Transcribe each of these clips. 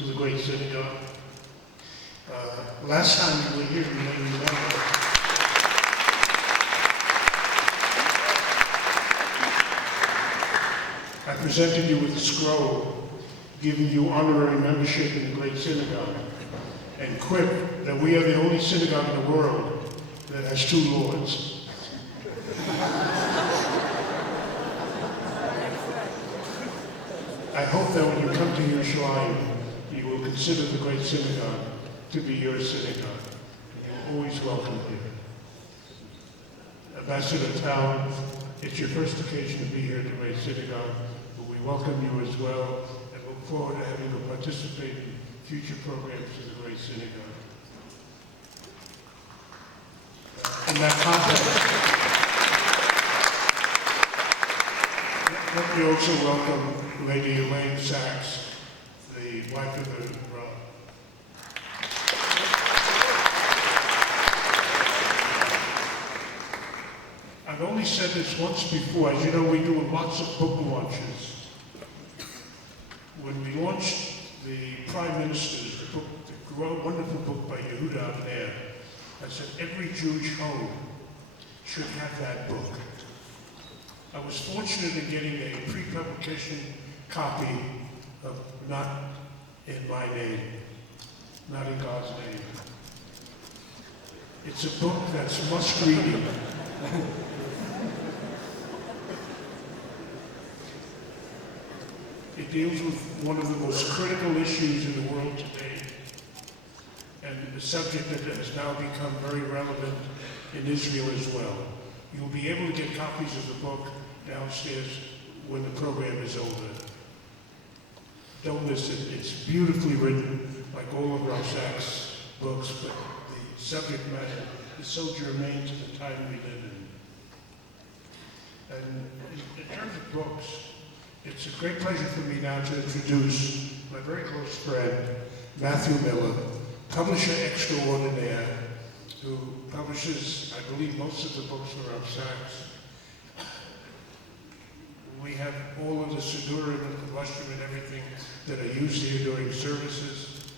to the great synagogue. Last time you were here, you may remember, I presented you with a scroll giving you honorary membership in the great synagogue, and quipped that we are the only synagogue in the world that has two lords. I hope that when you come to Yerushalayim, you will consider the great synagogue to be your synagogue. You're always welcome here. Ambassador Taub, it's your first occasion to be here at the great synagogue, but we welcome you as well and look forward to having you participate in future programs of the great synagogue. In that context, let me also welcome Lady Elaine Sachs, the wife of the Rabbi. I've only said this once before. As you know, we do lots of book launches. When we launched the Prime Minister's book, the wonderful book by Yehuda Avner, I said every Jewish home should have that book. I was fortunate in getting a pre-publication copy of Not in My Name, Not in God's Name. It's a book that's must-reading. It deals with one of the most critical issues in the world today, and a subject that has now become very relevant in Israel as well. You'll be able to get copies of the book downstairs when the program is over. Don't miss it. It's beautifully written, like all of Rav Sachs' books, but the subject matter is so germane to the time we live in. And in terms of books, it's a great pleasure for me now to introduce my very close friend, Matthew Miller, publisher extraordinaire, who publishes, I believe, most of the books for Rav Sachs. We have all of the Siddurim and the Glassman and everything that are used here during services.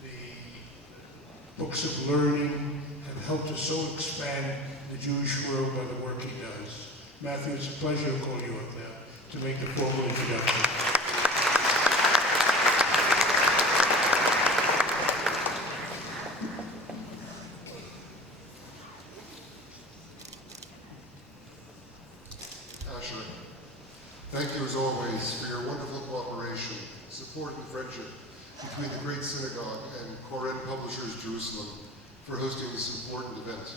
The books of learning have helped us so expand the Jewish world by the work he does. Matthew, it's a pleasure to call you up now to make the formal introduction. Thank you, as always, for your wonderful cooperation, support, and friendship between the Great Synagogue and Koren Publishers Jerusalem for hosting this important event.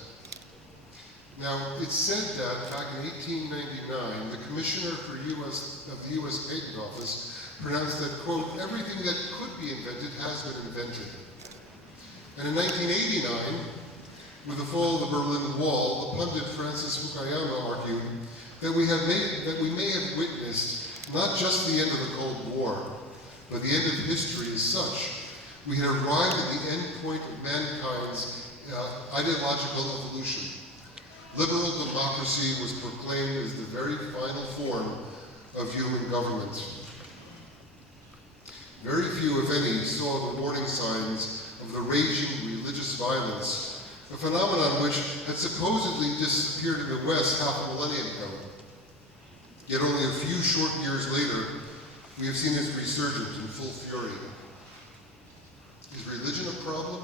Now, it's said that back in 1899, the Commissioner of the U.S. Patent Office pronounced that, quote, everything that could be invented has been invented. And in 1989, with the fall of the Berlin Wall, the pundit Francis Fukuyama argued that we may have witnessed not just the end of the Cold War, but the end of history as such. We had arrived at the end point of mankind's ideological evolution. Liberal democracy was proclaimed as the very final form of human government. Very few, if any, saw the warning signs of the raging religious violence, a phenomenon which had supposedly disappeared in the West half a millennium ago. Yet only a few short years later, we have seen its resurgence in full fury. Is religion a problem?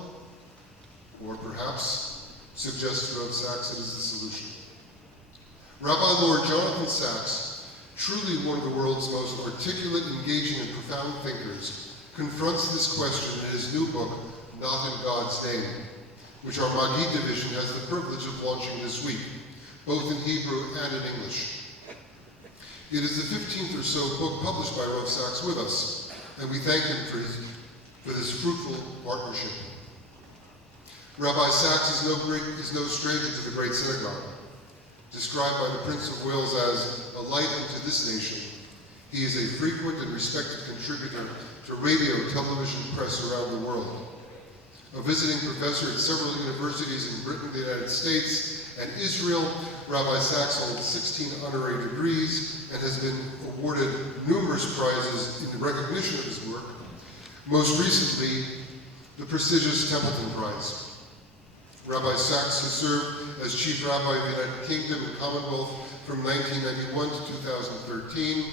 Or perhaps, suggests Rav Sachs, it is the solution. Rabbi Lord Jonathan Sachs, truly one of the world's most articulate, engaging, and profound thinkers, confronts this question in his new book, Not in God's Name, which our Magi division has the privilege of launching this week, both in Hebrew and in English. It is the 15th or so book published by Rav Sachs with us, and we thank him for this fruitful partnership. Rabbi Sachs is no stranger to the Great Synagogue. Described by the Prince of Wales as a light unto this nation, he is a frequent and respected contributor to radio, television, press around the world. A visiting professor at several universities in Britain, the United States, and Israel, Rabbi Sachs holds 16 honorary degrees and has been awarded numerous prizes in recognition of his work, Most recently, the prestigious Templeton Prize. Rabbi Sachs has served as Chief Rabbi of the United Kingdom and Commonwealth from 1991 to 2013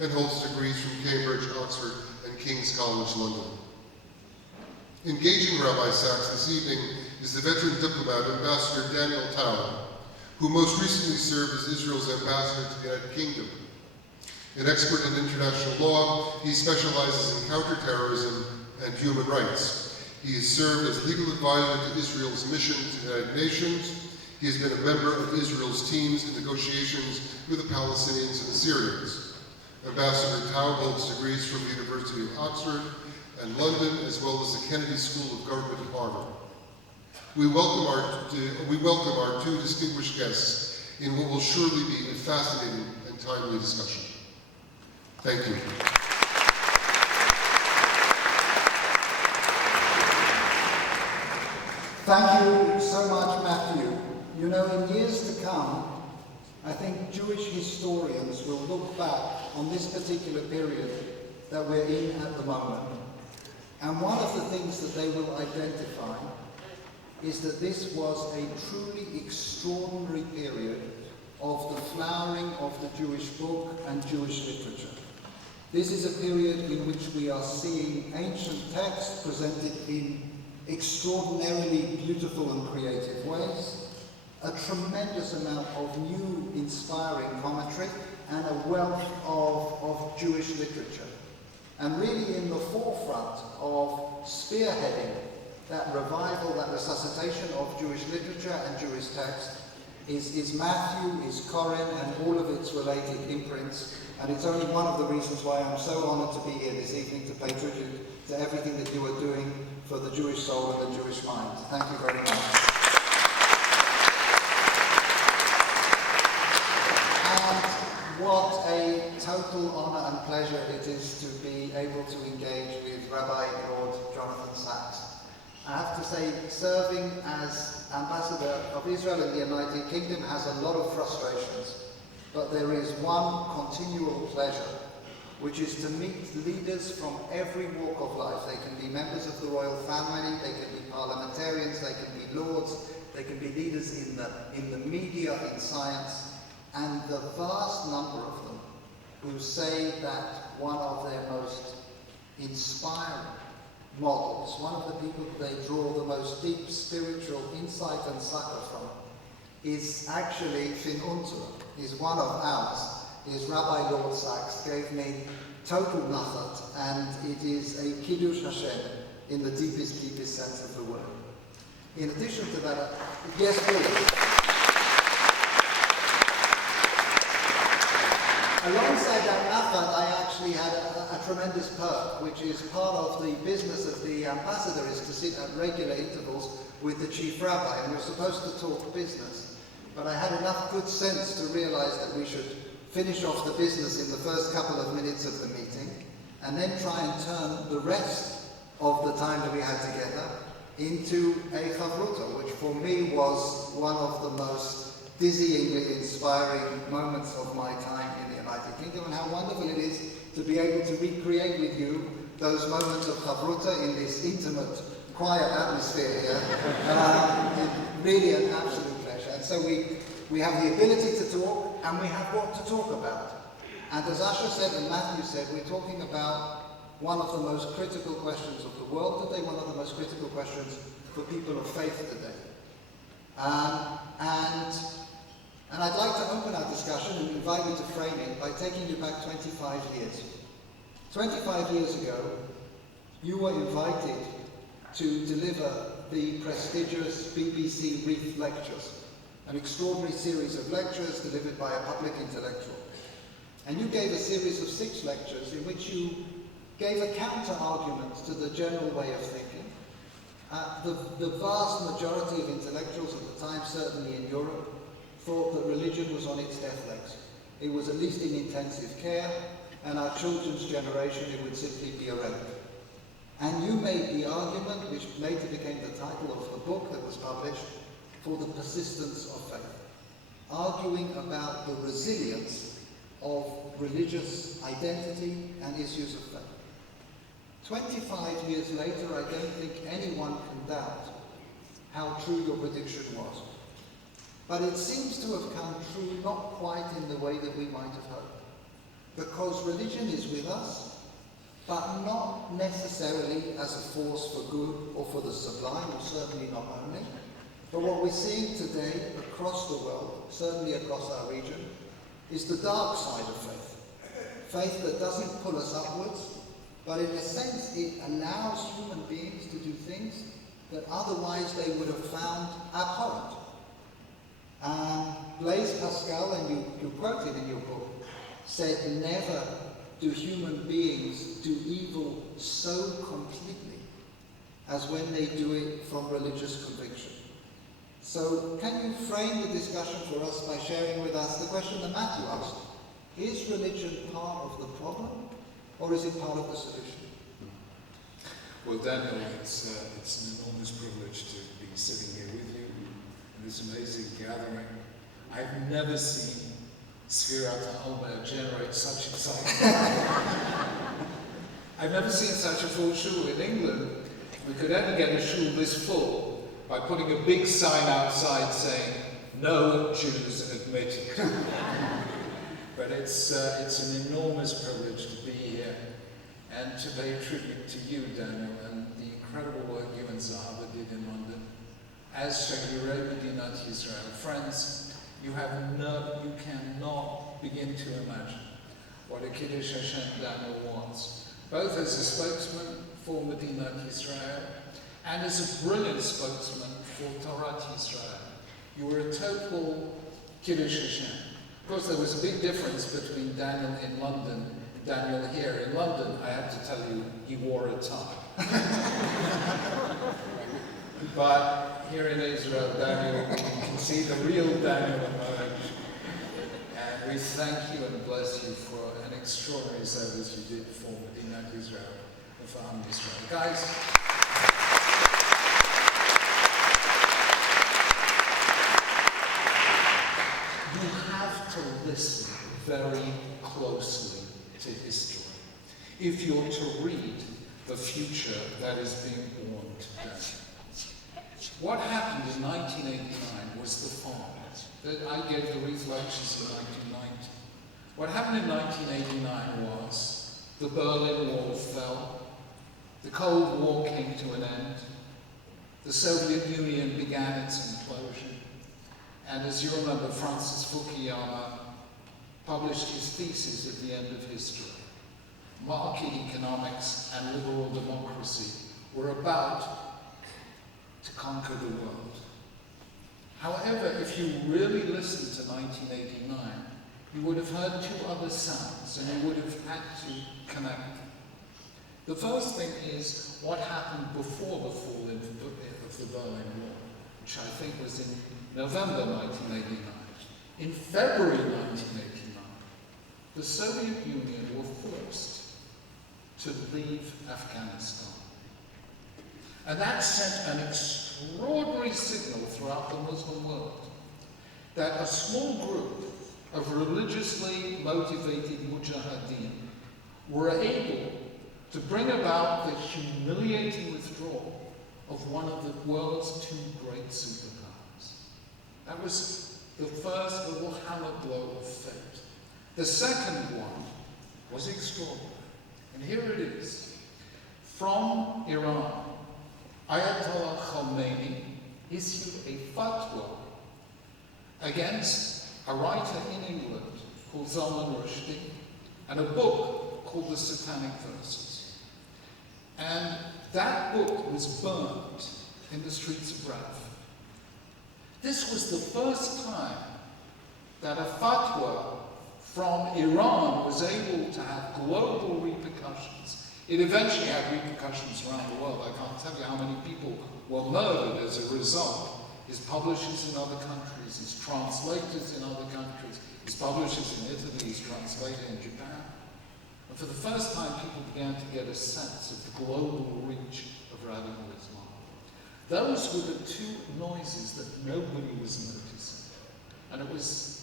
and holds degrees from Cambridge, Oxford, and King's College London. Engaging Rabbi Sachs this evening is the veteran diplomat, Ambassador Daniel Taub, who most recently served as Israel's ambassador to the United Kingdom. An expert in international law, he specializes in counterterrorism and human rights. He has served as legal advisor to Israel's mission to the United Nations. He has been a member of Israel's teams in negotiations with the Palestinians and the Syrians. Ambassador Taub holds degrees from the University of Oxford and London, as well as the Kennedy School of Government at Harvard. We welcome our two distinguished guests in what will surely be a fascinating and timely discussion. Thank you. Thank you so much, Matthew. You know, in years to come, I think Jewish historians will look back on this particular period that we're in at the moment, and one of the things that they will identify is that this was a truly extraordinary period of the flowering of the Jewish book and Jewish literature. This is a period in which we are seeing ancient texts presented in extraordinarily beautiful and creative ways, a tremendous amount of new inspiring commentary, and a wealth of Jewish literature. And really in the forefront of spearheading that revival, that resuscitation of Jewish literature and Jewish text is Matthew, is Corinne, and all of its related imprints. And it's only one of the reasons why I'm so honored to be here this evening to pay tribute to everything that you are doing for the Jewish soul and the Jewish mind. Thank you very much. And what a total honor and pleasure it is to be able to engage with Rabbi Lord Jonathan Sachs. I have to say, serving as ambassador of Israel in the United Kingdom has a lot of frustrations, but there is one continual pleasure, which is to meet leaders from every walk of life. They can be members of the royal family, they can be parliamentarians, they can be lords, they can be leaders in the media, in science, and the vast number of them who say that one of their most inspiring models, one of the people they draw the most deep spiritual insight and succor from, is actually Fin Unter, is one of ours, is Rabbi Lord Sachs. Gave me total nachat, and it is a Kiddush Hashem in the deepest sense of the word. In addition to that, yes please. Alongside that nachat, I actually had a tremendous perk, which is part of the business of the ambassador, is to sit at regular intervals with the chief rabbi, and we're supposed to talk business. But I had enough good sense to realize that we should finish off the business in the first couple of minutes of the meeting, and then try and turn the rest of the time that we had together into a chavruta, which for me was one of the most dizzyingly inspiring moments of my time in the United Kingdom, and how wonderful it is to be able to recreate with you those moments of chavruta in this intimate, quiet atmosphere here. Really an absolute pleasure. And so we have the ability to talk, and we have what to talk about. And as Asher said and Matthew said, we're talking about one of the most critical questions of the world today, one of the most critical questions for people of faith today. And I'd like to open our discussion and invite you to frame it by taking you back 25 years. 25 years ago, you were invited to deliver the prestigious BBC Reef Lectures, an extraordinary series of lectures delivered by a public intellectual. And you gave a series of 6 lectures in which you gave a counter-argument to the general way of thinking. The vast majority of intellectuals at the time, certainly in Europe, thought that religion was on its death legs. It was at least in intensive care, and our children's generation, it would simply be irrelevant. And you made the argument, which later became the title of the book that was published, for the persistence of faith, arguing about the resilience of religious identity and issues of faith. 25 years later, I don't think anyone can doubt how true your prediction was. But it seems to have come true not quite in the way that we might have hoped. Because religion is with us, but not necessarily as a force for good or for the sublime, or certainly not only. But what we're seeing today across the world, certainly across our region, is the dark side of faith. Faith that doesn't pull us upwards, but in a sense it allows human beings to do things that otherwise they would have found abhorrent. Blaise Pascal, and you quote it in your book, said, "Never do human beings do evil so completely as when they do it from religious conviction." So can you frame the discussion for us by sharing with us the question that Matthew asked? Is religion part of the problem, or is it part of the solution? Well, Daniel, it's an enormous privilege to be sitting here with you in this amazing gathering. I've never seen Sfirata Omer generate such excitement. I've never seen such a full shul in England. We could only get a shul this full by putting a big sign outside saying, "No Jews admitted." But it's an enormous privilege to be here and to pay tribute to you, Daniel, and the incredible work you and Zahava did in London as Shagirei Medinat Yisrael. Friends, you cannot begin to imagine what a Kiddush Hashem Daniel was, both as a spokesman for Medinat Yisrael and as a brilliant spokesman for Torah Yisrael. You were a total Kiddush Hashem. Of course, there was a big difference between Daniel in London and Daniel here. In London, I have to tell you, he wore a tie. But here in Israel, Daniel, you can see the real Daniel emerge. And we thank you and bless you for an extraordinary service you did for Medinat Israel and for Am Yisrael. Guys, you have to listen very closely to history if you're to read the future that is being born today. What happened in 1989 was the fall. I gave the Wreath lectures in 1990. What happened in 1989 was the Berlin Wall fell, the Cold War came to an end, the Soviet Union began its implosion, and as you remember, Francis Fukuyama published his thesis at the end of history. Market economics and liberal democracy were about to conquer the world. However, if you really listened to 1989, you would have heard two other sounds, and you would have had to connect them. The first thing is what happened before the fall of the Berlin Wall, which I think was in November 1989. In February 1989, the Soviet Union were forced to leave Afghanistan. And that sent an extraordinary signal throughout the Muslim world that a small group of religiously motivated mujahideen were able to bring about the humiliating withdrawal of one of the world's two great superpowers. That was the first little hammer blow of fate. The second one was extraordinary. And here it is. From Iran, Ayatollah Khomeini issued a fatwa against a writer in England called Salman Rushdie and a book called The Satanic Verses. And that book was burned in the streets of Bradford. This was the first time that a fatwa from Iran was able to have global repercussions. It eventually had repercussions around the world. I can't tell you how many people were murdered as a result. His publishers in other countries, his translators in other countries, his publishers in Italy, his translator in Japan. And for the first time, people began to get a sense of the global reach of radical Islam. Those were the two noises that nobody was noticing. And it was,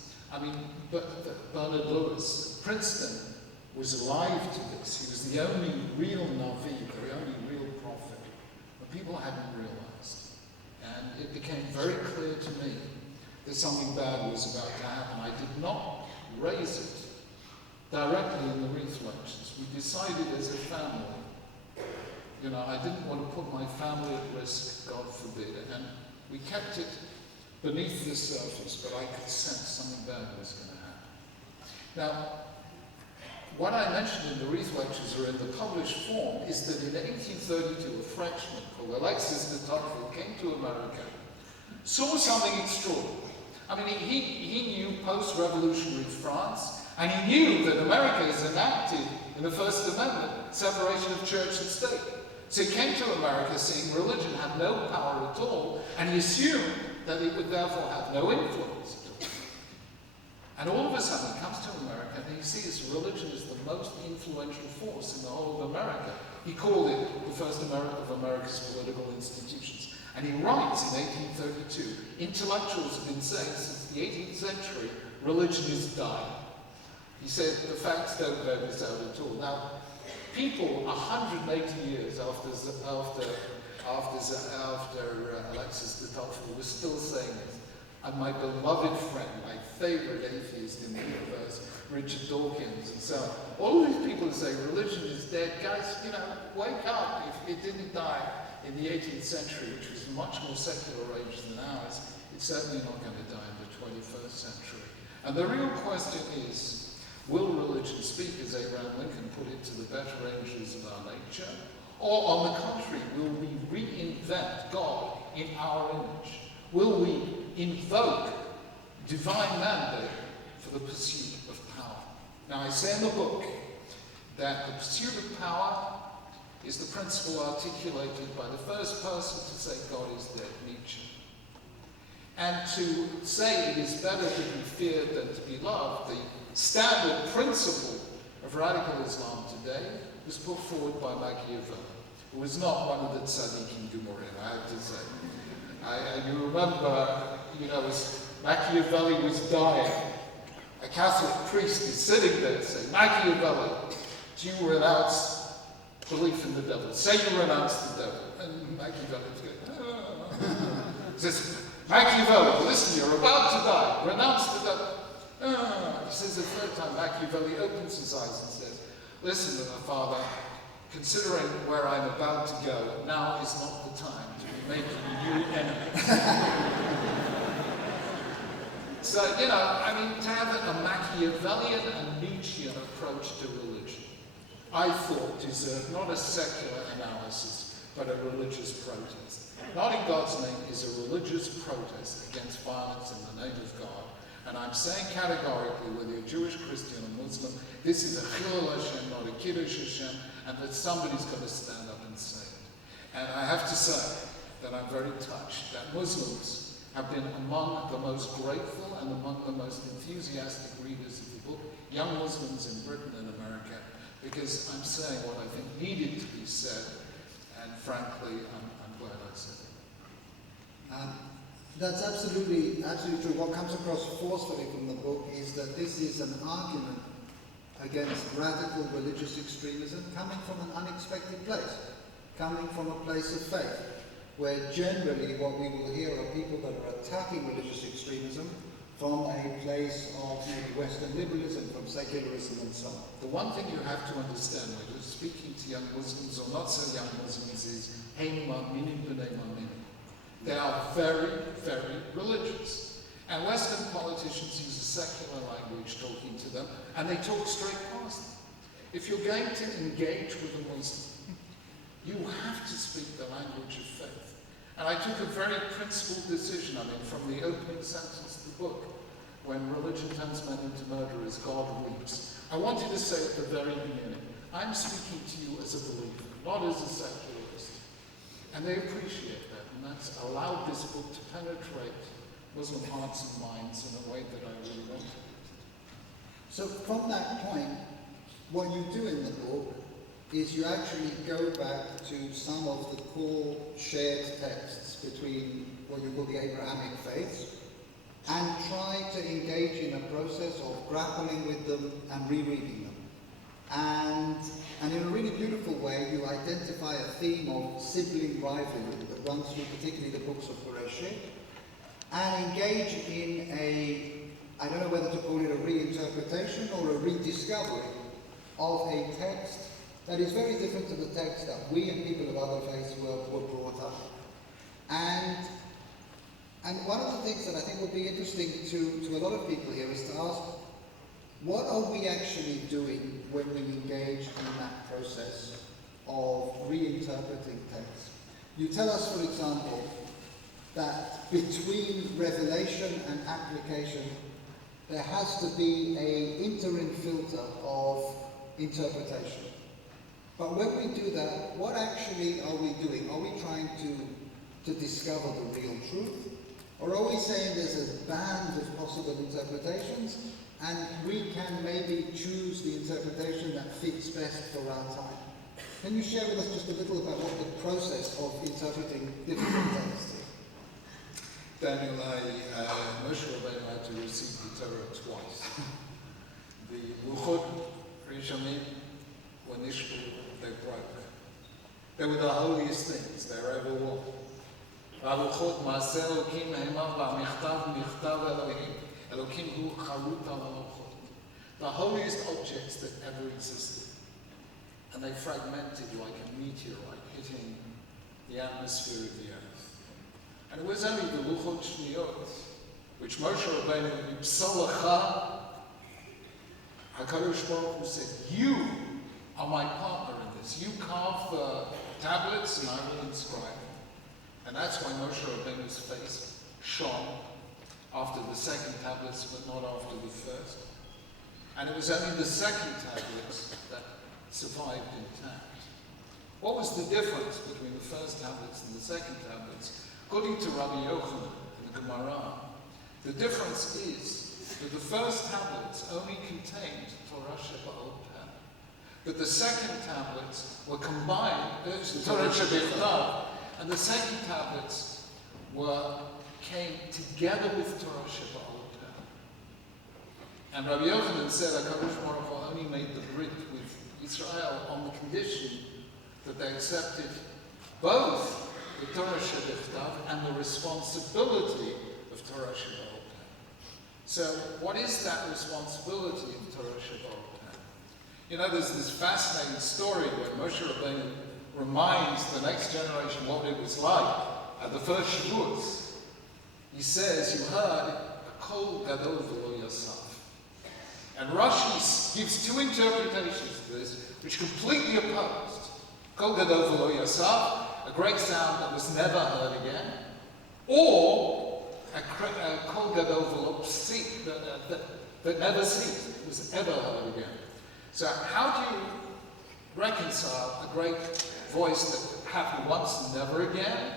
Bernard Lewis, Princeton, was alive to this. He was the only real Navi, the only real prophet, but people hadn't realized. And it became very clear to me that something bad was about to happen. I did not raise it directly in the Wreath Lectures. We decided as a family, I didn't want to put my family at risk, God forbid, and we kept it beneath the surface, but I could sense something bad was going to happen. Now, what I mentioned in the Wreath Lectures, or in the published form, is that in 1832, a Frenchman called Alexis de Tocqueville came to America, saw something extraordinary. I mean, he knew post-revolutionary France, and he knew that America is enacted in the First Amendment, separation of church and state. So he came to America seeing religion had no power at all, and he assumed that it would therefore have no influence at all. And all of a sudden he comes to America and he sees religion as the most influential force in the whole of America. He called it the first of America's political institutions. And he writes in 1832, intellectuals have been saying since the 18th century, religion is dying. He said the facts don't bear this out at all. Now, people 180 years after Alexis de Tocqueville was still saying this. And my beloved friend, my favorite atheist in the universe, Richard Dawkins, and so on. All of these people who say religion is dead, guys, wake up. If it didn't die in the 18th century, which was a much more secular age than ours, it's certainly not going to die in the 21st century. And the real question is, will religion speak, as Abraham Lincoln put it, to the better angels of our nature? Or, on the contrary, will we reinvent God in our image? Will we invoke divine mandate for the pursuit of power? Now, I say in the book that the pursuit of power is the principle articulated by the first person to say God is dead, Nietzsche. And to say it is better to be feared than to be loved, the standard principle of radical Islam today, was put forward by Machiavelli, who was not one of the tzaddikim Gemurim, I have to say. You remember, as Machiavelli was dying, a Catholic priest is sitting there saying, Machiavelli, do you renounce belief in the devil? Say you renounce the devil. And Machiavelli's going, He says, Machiavelli, listen, you're about to die. Renounce the devil. He says the third time, Machiavelli opens his eyes and says, listen, Father, considering where I'm about to go, now is not the time to be making new enemies. So, to have a Machiavellian and Nietzschean approach to religion, I thought deserved not a secular analysis, but a religious protest. Not in God's name is a religious protest against violence in the name of God. And I'm saying categorically, whether you're Jewish, Christian, or Muslim, this is a Chilul Hashem, not a Kiddush Hashem, and that somebody's got to stand up and say it. And I have to say that I'm very touched that Muslims have been among the most grateful and among the most enthusiastic readers of the book, young Muslims in Britain and America, because I'm saying what I think needed to be said, and frankly, I'm glad I said it. That's absolutely true. What comes across forcefully from the book is that this is an argument against radical religious extremism coming from an unexpected place, coming from a place of faith, where generally what we will hear are people that are attacking religious extremism from a place of maybe Western liberalism, from secularism and so on. The one thing you have to understand when you're speaking to young Muslims, or not so young Muslims, is Hey Ma'aminin b'nei Ma'aminin. They are very, very religious. And Western politicians use a secular language talking to them, and they talk straight past them. If you're going to engage with a Muslim, you have to speak the language of faith. And I took a very principled decision, from the opening sentence of the book, when religion turns men into murderers, God weeps. I wanted to say at the very beginning, I'm speaking to you as a believer, not as a secularist. And they appreciate that. And that's allowed this book to penetrate Muslim hearts and minds in a way that I really wanted it. So from that point, what you do in the book is you actually go back to some of the core shared texts between what you call the Abrahamic faiths, and try to engage in a process of grappling with them and rereading them. And in a really beautiful way, you identify a theme of sibling rivalry that runs through particularly the books of Bereshit, and engage in I don't know whether to call it a reinterpretation or a rediscovery of a text that is very different to the text that we and people of other faiths were brought up. And one of the things that I think would be interesting to a lot of people here is to ask, what are we actually doing when we engage in that process of reinterpreting text? You tell us, for example, that between revelation and application, there has to be an interim filter of interpretation. But when we do that, what actually are we doing? Are we trying to discover the real truth? Or are we saying there's a band of possible interpretations and we can maybe choose the interpretation that fits best for our time? Can you share with us just a little about what the process of interpreting different texts is? Daniel, Moshe Rabbeinu had to receive the Torah twice. The Luchot Rishonim were nishbu, they broke. They were the holiest things there ever were. Luchot Maaseh Elokim Heimah V'Michtav Michtav Elohim. Elokim Hu Charut Al Luchot. The holiest objects that ever existed. And they fragmented like a meteorite hitting the atmosphere of the earth. And it was only the Luchot Shniyot, which Moshe Rabbeinu, Yipsalacha, HaKadosh Baruch Hu said, you are my partner in this. You carve the tablets and I will inscribe them. And that's why Moshe Rabbeinu's face shone after the second tablets, but not after the first. And it was only the second tablets that survived intact. What was the difference between the first tablets and the second tablets? According to Rabbi Yochanan in the Gemara, the difference is that the first tablets only contained Torah Sheba'al Peh, but the second tablets were combined, Torah Sheba'al, and the second tablets came together with Torah Sheba'al Peh. And Rabbi Yochanan said HaKadosh Baruch Hu only made the Brit with Israel on the condition that they accepted both the Torah Shebechtav and the responsibility of Torah Sheba'al Peh. So, what is that responsibility of Torah Sheba'al Peh? You know, there's this fascinating story where Moshe Rabbeinu reminds the next generation what it was like at the first Shavuos. He says, you heard a kol gadol v'lo yasaf. And Rashi gives two interpretations of this, which completely opposed. Kol gadol v'lo yasaf, a great sound that was never heard again, or a kol gadol v'lo psik, that never ceased, it was ever heard again. So how do you reconcile a great voice that happened once and never again,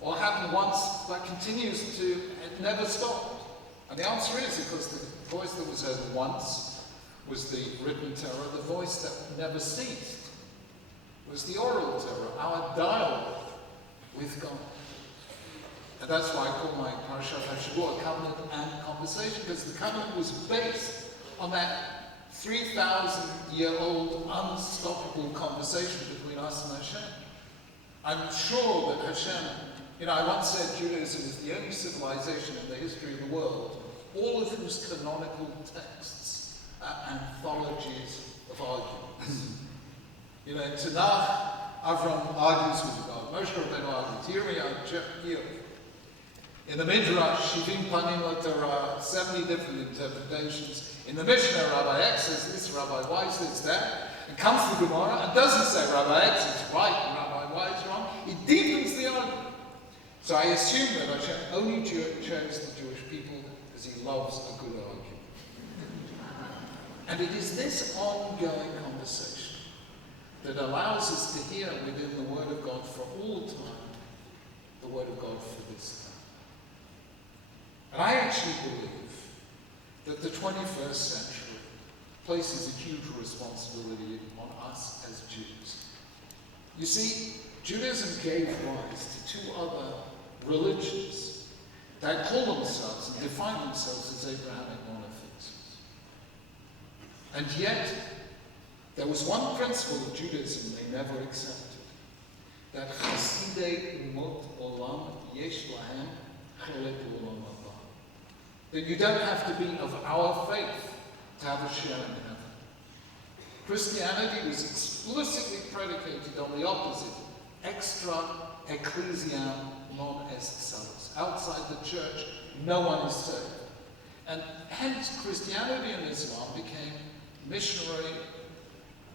or happened once but continues to, it never stopped? And the answer is because the voice that was heard once was the written Torah, the voice that never ceased was the oral Torah, our dialogue with God. And that's why I call my Parashat HaShavua covenant and conversation, because the covenant was based on that 3,000-year-old unstoppable conversation between us and Hashem. I'm sure that Hashem, I once said Judaism is the only civilization in the history of the world, all of whose canonical texts are anthologies of arguments. In Tanakh, Avram argues with God, Moshe Rabbeinu argues, Yirmiyah, in the Midrash, Shivim Panim LaTorah, 70 different interpretations. In the Mishnah, Rabbi X says this, Rabbi Y says that. It comes to the Gemara and doesn't say Rabbi X is right and Rabbi Y is wrong. It deepens the argument. So I assume that Hashem only chose the Jewish people because he loves a good argument. And it is this ongoing conversation that allows us to hear within the Word of God for all time, the Word of God for this time. And I actually believe that the 21st century places a huge responsibility on us as Jews. You see, Judaism gave rise to two other religions that call themselves and define themselves as Abrahamic monotheists. And yet, There was one principle of Judaism they never accepted. That Chasidei Umot Olam Yesh Lahem Chelek Olam Haba. That you don't have to be of our faith to have a share in heaven. Christianity was explicitly predicated on the opposite. Extra ecclesiam non est salus. Outside the church, no one is saved. And hence Christianity and Islam became missionary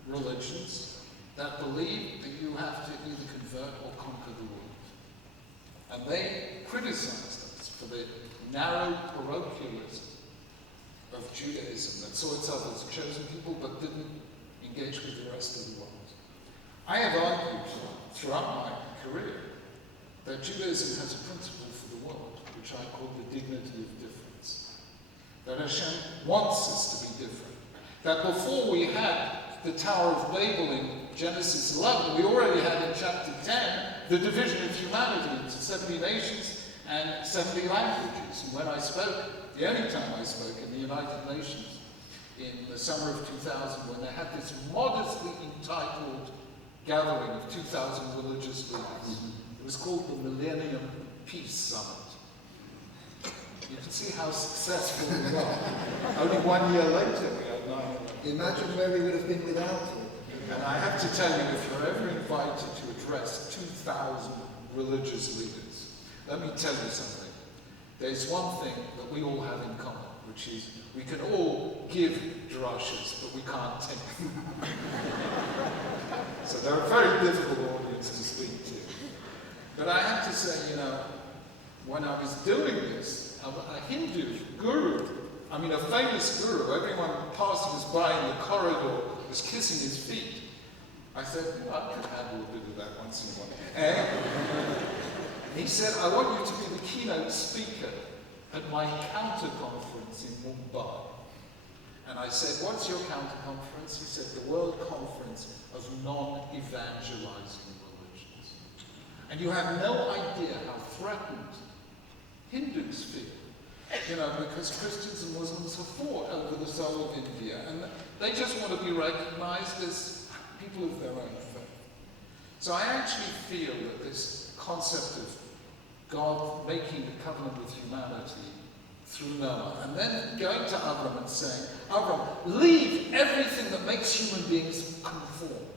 religions that believe that you have to either convert or conquer the world. And they criticized us for the narrow parochialism of Judaism that saw itself as a chosen people but didn't engage with the rest of the world. I have argued throughout my career that Judaism has a principle for the world, which I call the dignity of difference. That Hashem wants us to be different. That before we had the Tower of Babel in Genesis 11, we already had in chapter 10 the division of humanity into 70 nations and 70 languages. And when I spoke, the only time I spoke in the United Nations in the summer of 2000, when they had this modestly entitled gathering of 2,000 religious leaders, it was called the Millennium Peace Summit. You can see how successful we were. Only 1 year later, we had 9/11. Imagine where we would have been without it. And I have to tell you, if you're ever invited to address 2,000 religious leaders, let me tell you something. There's one thing that we all have in common, which is we can all give drushes, but we can't take them. So they're a very difficult audience to speak to. But I have to say, you know, when I was doing this, a Hindu guru, I mean a famous guru, everyone passing us by in the corridor was kissing his feet. I said, you know, I could handle a bit of that once in a while. And he said, I want you to be the keynote speaker at my counter conference in Mumbai. And I said, what's your counter conference? He said, the World Conference of Non-Evangelizing Religions. And you have no idea how threatened Hindus feel. You know, because Christians and Muslims have fought over the soul of India, and they just want to be recognized as people of their own faith. So I actually feel that this concept of God making a covenant with humanity through Noah, and then going to Abram and saying, Abram, leave everything that makes human beings conform.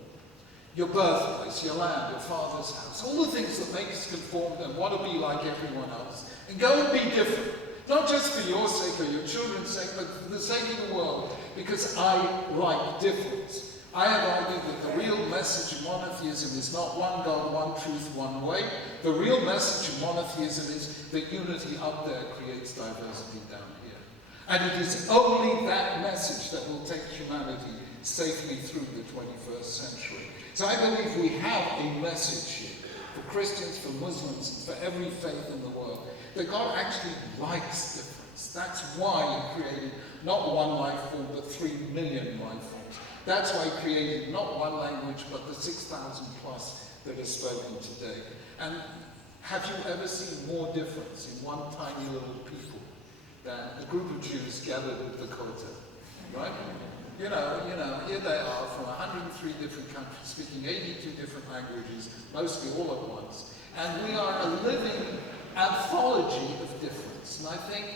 Your birthplace, your land, your father's house, all the things that make us conform and want to be like everyone else, and go and be different. Not just for your sake or your children's sake, but for the sake of the world, because I like difference. I have argued that the real message of monotheism is not one God, one truth, one way. The real message of monotheism is that unity up there creates diversity down here. And it is only that message that will take humanity safely through the 21st century. So I believe we have a message here for Christians, for Muslims, and for every faith in the world, that God actually likes difference. That's why He created not one life form, but 3 million life forms. That's why He created not one language, but the 6,000 plus that are spoken today. And have you ever seen more difference in one tiny little people than a group of Jews gathered at the Kotel? Right? You know, here they are from 103 different countries, speaking 82 different languages, mostly all at once. And we are a living anthology of difference. And I think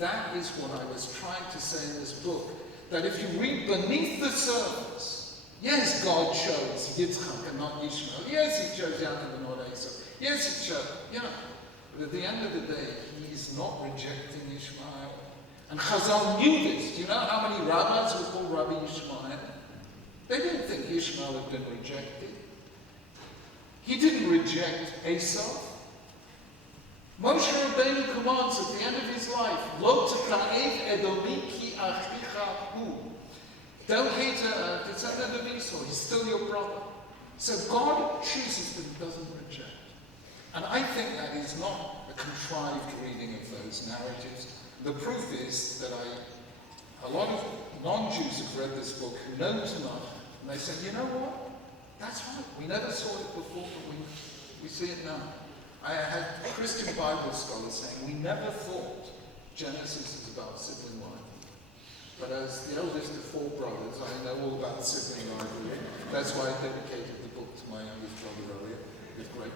that is what I was trying to say in this book, that if you read beneath the surface, yes, God chose Yitzchak and not Ishmael. Yes, He chose Yaakov and not Esau. Yes, He chose, you know. But at the end of the day, He is not rejecting Ishmael. And Chazal knew this. Do you know how many rabbis were called Rabbi Ishmael? They didn't think Ishmael had been rejected. He didn't reject Esau. Moshe Rabbeinu commands at the end of his life, Lo t'ka'ev edomi ki achicha hu. Don't hate a descendant of Esau, he's still your brother. So God chooses but He doesn't reject. And I think that is not a contrived reading of those narratives. The proof is that a lot of non-Jews have read this book who know tonight, and they say, you know what? That's right, we never saw it before, but we see it now. I had Christian Bible scholars saying, we never thought Genesis is about sibling life. But as the eldest of 4 brothers, I know all about sibling rivalry. That's why I dedicated the book to my youngest brother earlier, with great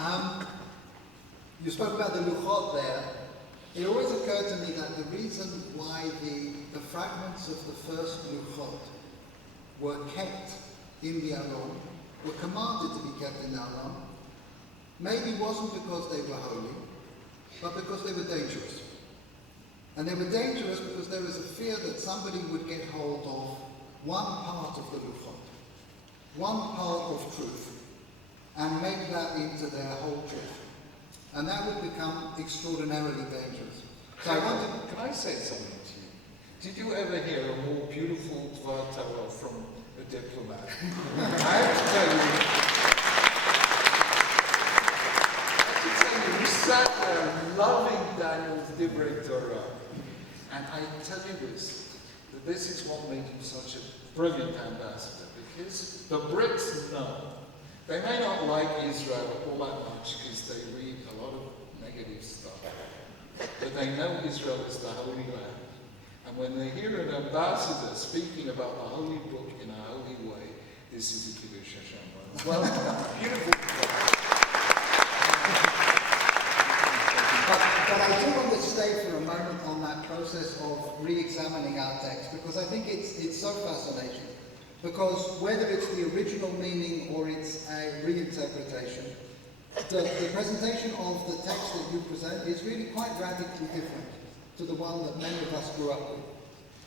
love. You spoke about the luchot there. It always occurred to me that the reason why the fragments of the first luchot were kept in the Aron, were commanded to be kept in the Aron, maybe wasn't because they were holy, but because they were dangerous. And they were dangerous because there was a fear that somebody would get hold of one part of the luchot, one part of truth, and make that into their whole truth. And that would become extraordinarily dangerous. So Can I say something to you? Did you ever hear a more beautiful Dvar Torah from a diplomat? I have to tell you, we sat there loving Daniel's Divrei Torah. And I tell you this, that this is what made him such a brilliant ambassador, because the Brits know. They may not like Israel all that much because they read a lot of negative stuff, but they know Israel is the Holy Land. And when they hear an ambassador speaking about the Holy Book in a holy way, this is a Kiddush Hashem. Well, beautiful. But I do want to stay for a moment on that process of re-examining our text, because I think it's so fascinating. Because whether it's the original meaning or it's a reinterpretation, the presentation of the text that you present is really quite radically different to the one that many of us grew up with.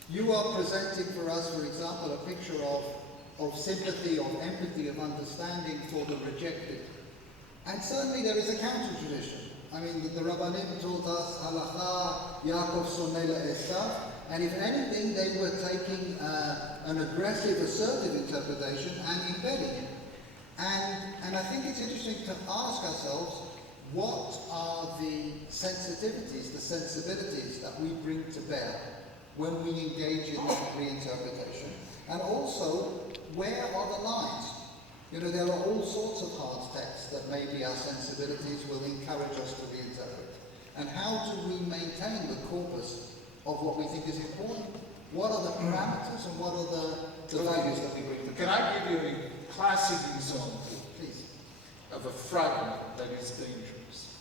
You are presenting for us, for example, a picture of sympathy, of empathy, of understanding for the rejected. And certainly there is a counter-tradition. I mean, the Rabbanim taught us, Halacha, Yaakov soneh le'esav, and if anything, they were taking an aggressive, assertive interpretation and embedding it. And I think it's interesting to ask ourselves, what are the sensitivities, the sensibilities that we bring to bear when we engage in that reinterpretation? And also, where are the lines? You know, there are all sorts of hard texts that maybe our sensibilities will encourage us to reinterpret. And how do we maintain the corpus of what we think is important? What are the parameters and what are the values that we bring to bear? Can I give you a classic example, Please. of a fragment that is dangerous?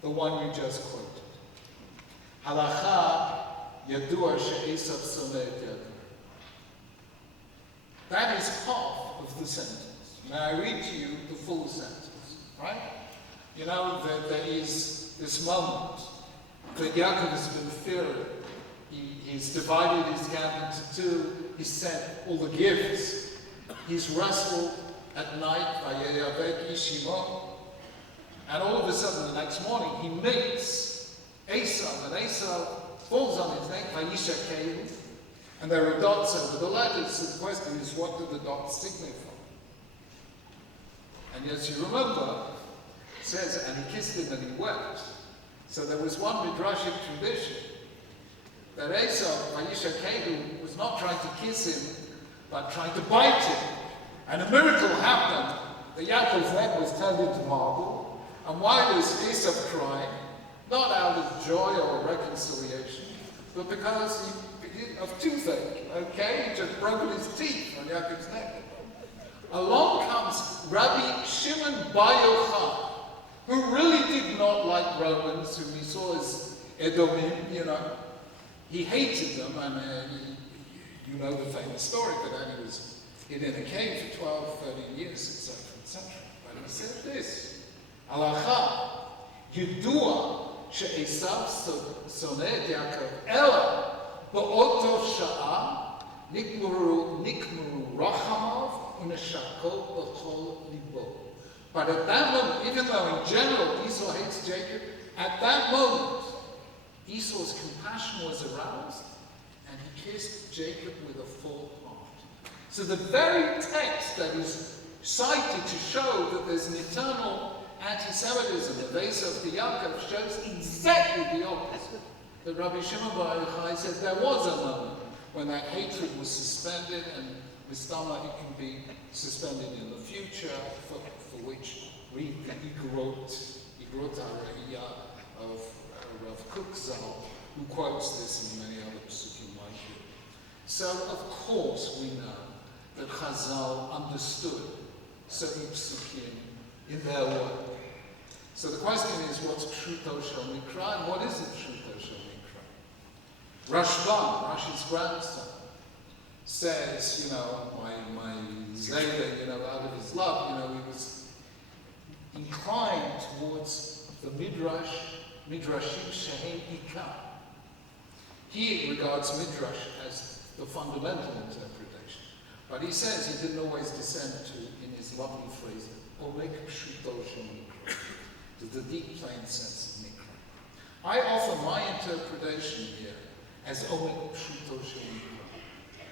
The one you just quoted. Halacha yadua she'esav soneh et Yaakov. That is half of the sentence. May I read to you the full sentence, right? You know that there is this moment that Yaakov has been fearing. He's divided his camp into 2. He sent all the gifts. He's wrestled at night by Yeyavek Ishimon. And all of a sudden, the next morning, he meets Esau, and Esau falls on his neck, Vayishakehu. And there are dots over the letters, so the question is, what do the dots signify? And as you remember, it says, and he kissed him and he wept. So there was one midrashic tradition that Esau, Vayishakehu, was not trying to kiss him, but trying to bite him. And a miracle happened. The Yaakov's neck was turned into marble. And why was Esau crying? Not out of joy or reconciliation, but because of toothache, okay? He just broken his teeth on Yaakov's neck. Along comes Rabbi Shimon Bar Yochai, who really did not like Romans, whom he saw as Edomim, you know. He hated them, and you know the famous story, but then he was hid in a cave for 12, 13 years, etc., etc. But he said this, Halacha, Yidua she'esav soneh et Yaakov, ela ba'oto sha'a nikmuru rachamav uneshakol b'chol libo. But at that moment, even though in general Esau hates Jacob, at that moment, Esau's compassion was aroused, and he kissed Jacob with a full heart. So the very text that is cited to show that there's an eternal anti-Semitism of Esau to Yaakov shows exactly the opposite. That Rabbi Shimon Bar Yochai said there was a moment when that hatred was suspended, and Mistama, it can be suspended in the future, for which read the Igrot HaRe'iyah of Rav Kook Zal, who quotes this and many other psukim like it. So, of course, we know that Chazal understood certain psukim in their work. So the question is, what's Pshuto Shel Mikra and what isn't Pshuto Shel Mikra? Rashban, Rashi's grandson, says, my Zayda, out of his love, he was inclined towards the Midrashim Shehem Ikar. He regards Midrash as the fundamental interpretation. But he says he didn't always descend to, in his lovely phrase, Omek Pshuto Shel Mikra, to the deep plain sense of Mikra. I offer my interpretation here as Omek Pshuto Shel Mikra.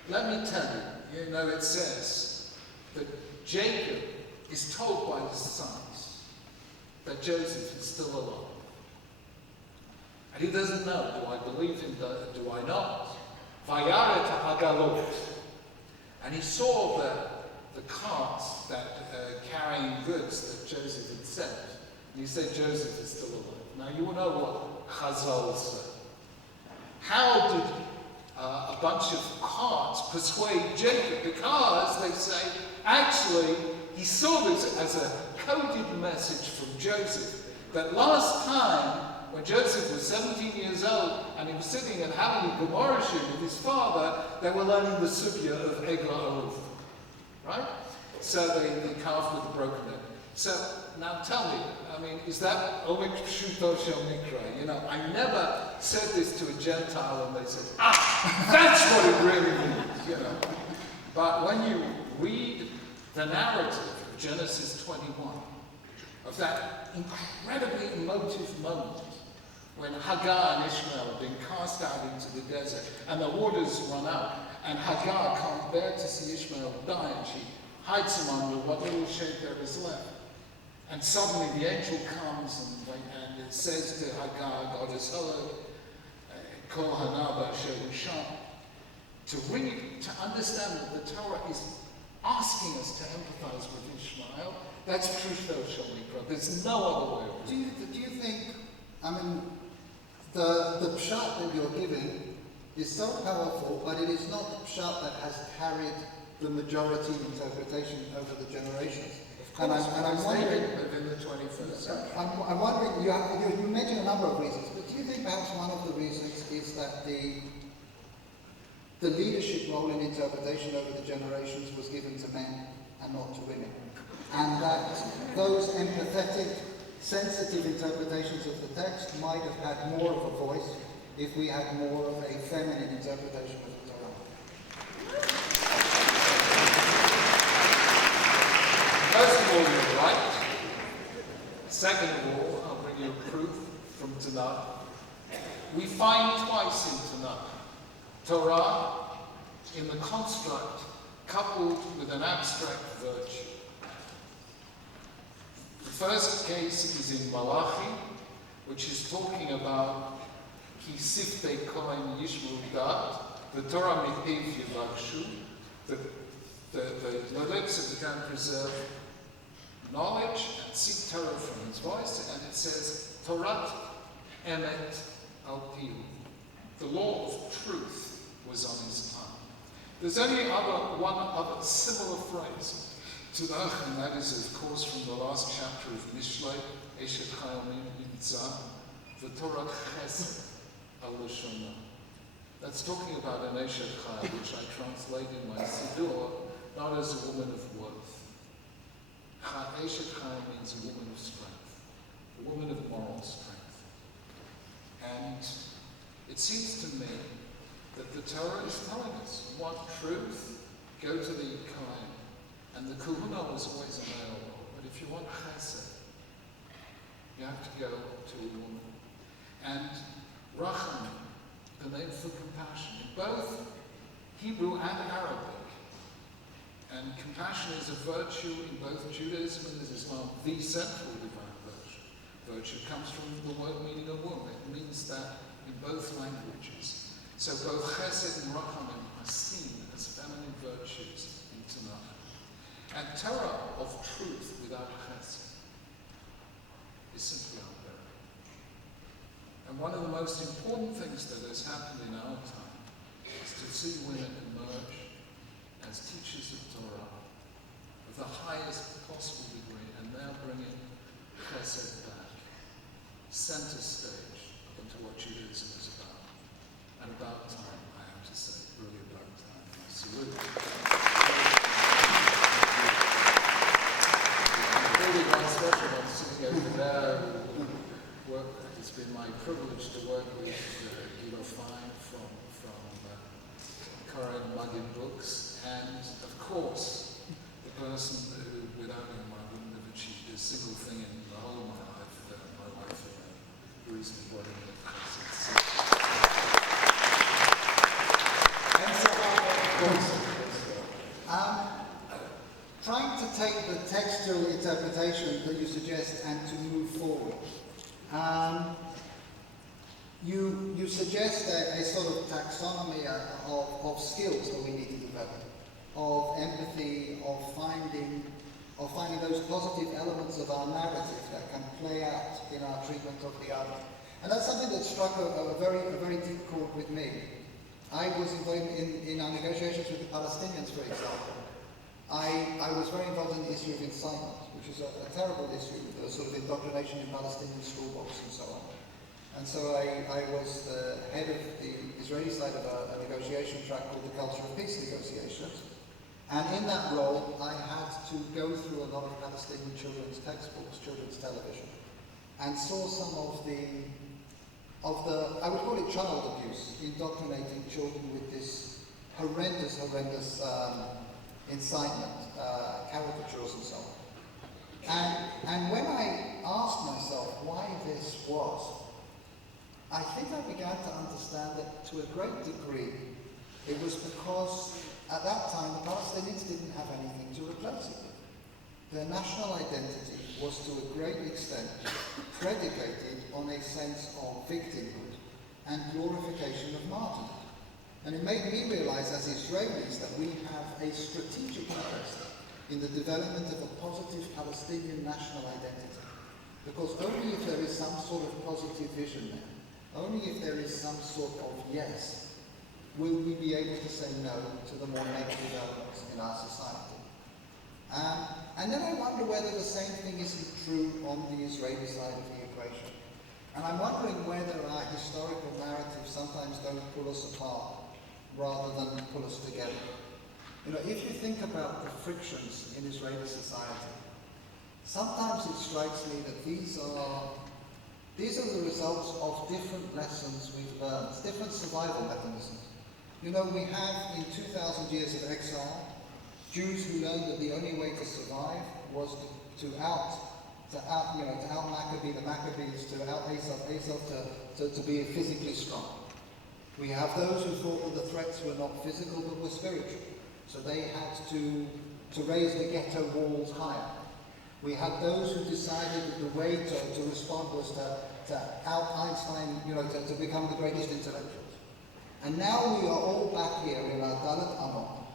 Let me tell you, it says that Jacob is told by his sons that Joseph is still alive. And he doesn't know, do I believe him, do I not? Vayaret ha'agalot. And he saw the carts that carrying goods that Joseph had sent. And he said Joseph is still alive. Now you will know what Chazal said. How did a bunch of carts persuade Jacob? Because they say, actually, he saw this as a coded message from Joseph. That last time, when Joseph was 17 years old and he was sitting and having a Gemara with his father, they were learning the sugya of Eglah Aruf. Right? So they carved with a broken neck. So now tell me, is that Omek Pshuto Shel Mikra? I never said this to a Gentile and they said, that's what it really means, But when you read the narrative of Genesis 21, of that incredibly emotive moment when Hagar and Ishmael have been cast out into the desert and the waters run out and Hagar can't bear to see Ishmael die and she hides him under what little shade there is left. And suddenly the angel comes and it says to Hagar, God is hello, Kol Hanaba Shehusham. To read, to understand that the Torah is asking us to empathize with Ishmael, that's Pshuto Shel Mikra. There's no other way of doing it. Do you think, the pshat that you're giving is so powerful, but it is not the pshat that has carried the majority interpretation over the generations. And I'm wondering, in the 21st century. I'm wondering, you mentioned a number of reasons, but do you think perhaps one of the reasons is that the leadership role in interpretation over the generations was given to men and not to women? And that those empathetic, sensitive interpretations of the text might have had more of a voice if we had more of a feminine interpretation of the Torah. First of all, you're right. Second of all, I'll bring you a proof from Tanakh. We find twice in Tanakh Torah in the construct coupled with an abstract virtue. The first case is in Malachi, which is talking about Ki Siftei Kohen Yishmu Dat, the Torah Mipiv Yivakshu, the lips of the can preserve knowledge and seek Torah from his voice, and it says Torat Emet Al Piu. The law of truth was on his tongue. There's only one other similar phrase to that, and that is, of course, from the last chapter of Mishlei, Eshet Chayil Mitzah, the Torah Chesed Al Lashonah. That's talking about an Eshet Chayil, which I translate in my Siddur, not as a woman of worth. Eshet Chayil means a woman of strength, a woman of moral strength. And it seems to me that the Torah is telling us, you want truth, go to the Kohen. And the kahuna was always a male role, but if you want chesed, you have to go to a woman. And racham, the name for compassion, in both Hebrew and Arabic. And compassion is a virtue in both Judaism and Islam, the central divine virtue. Virtue comes from the word meaning a woman. It means that in both languages. So both chesed and rachamim are seen as feminine virtues in Tanakh. And Torah of truth without chesed is simply And one of the most important things that has happened in our time is to see women emerge as teachers of Torah of the highest possible degree, and now bringing chesed back, center stage into what Judaism is about. And about time, I have to say, really about time. I salute. Really one special one sitting over there. It's been my privilege to work with Gilo Fine from Koren Maggid Books, and of course, the person who, without him, I wouldn't have achieved a single thing in the whole of my life, Reason for it. Trying to take the textual interpretation that you suggest and to move forward. You suggest a sort of taxonomy of skills that we need to develop, of empathy, of finding those positive elements of our narrative that can play out in our treatment of the other. And that's something that struck a very deep chord with me. I was involved in our negotiations with the Palestinians, for example. I was very involved in the issue of incitement, which is a terrible issue, the sort of indoctrination in Palestinian school books and so on. And so I was the head of the Israeli side of a negotiation track called the Culture of Peace Negotiations. And in that role, I had to go through a lot of Palestinian children's textbooks, children's television, and saw some of the, I would call it child abuse, indoctrinating children with this horrendous incitement, caricatures and so on. And when I asked myself why this was, I think I began to understand that to a great degree it was because at that time the Palestinians didn't have anything to replace it with. Their national identity was to a great extent predicated on a sense of victimhood and glorification of martyrdom. And it made me realize as Israelis that we have a strategic interest in the development of a positive Palestinian national identity. Because only if there is some sort of positive vision there, only if there is some sort of yes, will we be able to say no to the more negative elements in our society. And then I wonder whether the same thing isn't true on the Israeli side of the equation. And I'm wondering whether our historical narratives sometimes don't pull us apart rather than pull us together. You know, if you think about the frictions in Israeli society, sometimes it strikes me that these are the results of different lessons we've learned, different survival mechanisms. You know, we have in 2,000 years of exile, Jews who learned that the only way to survive was to out Maccabee the Maccabees, to out Asaph to be physically strong. We have those who thought that the threats were not physical but were spiritual, so they had to raise the ghetto walls higher. We had those who decided that the way to respond was to out Einstein, to become the greatest intellectuals. And now we are all back here in our Dalet Amot,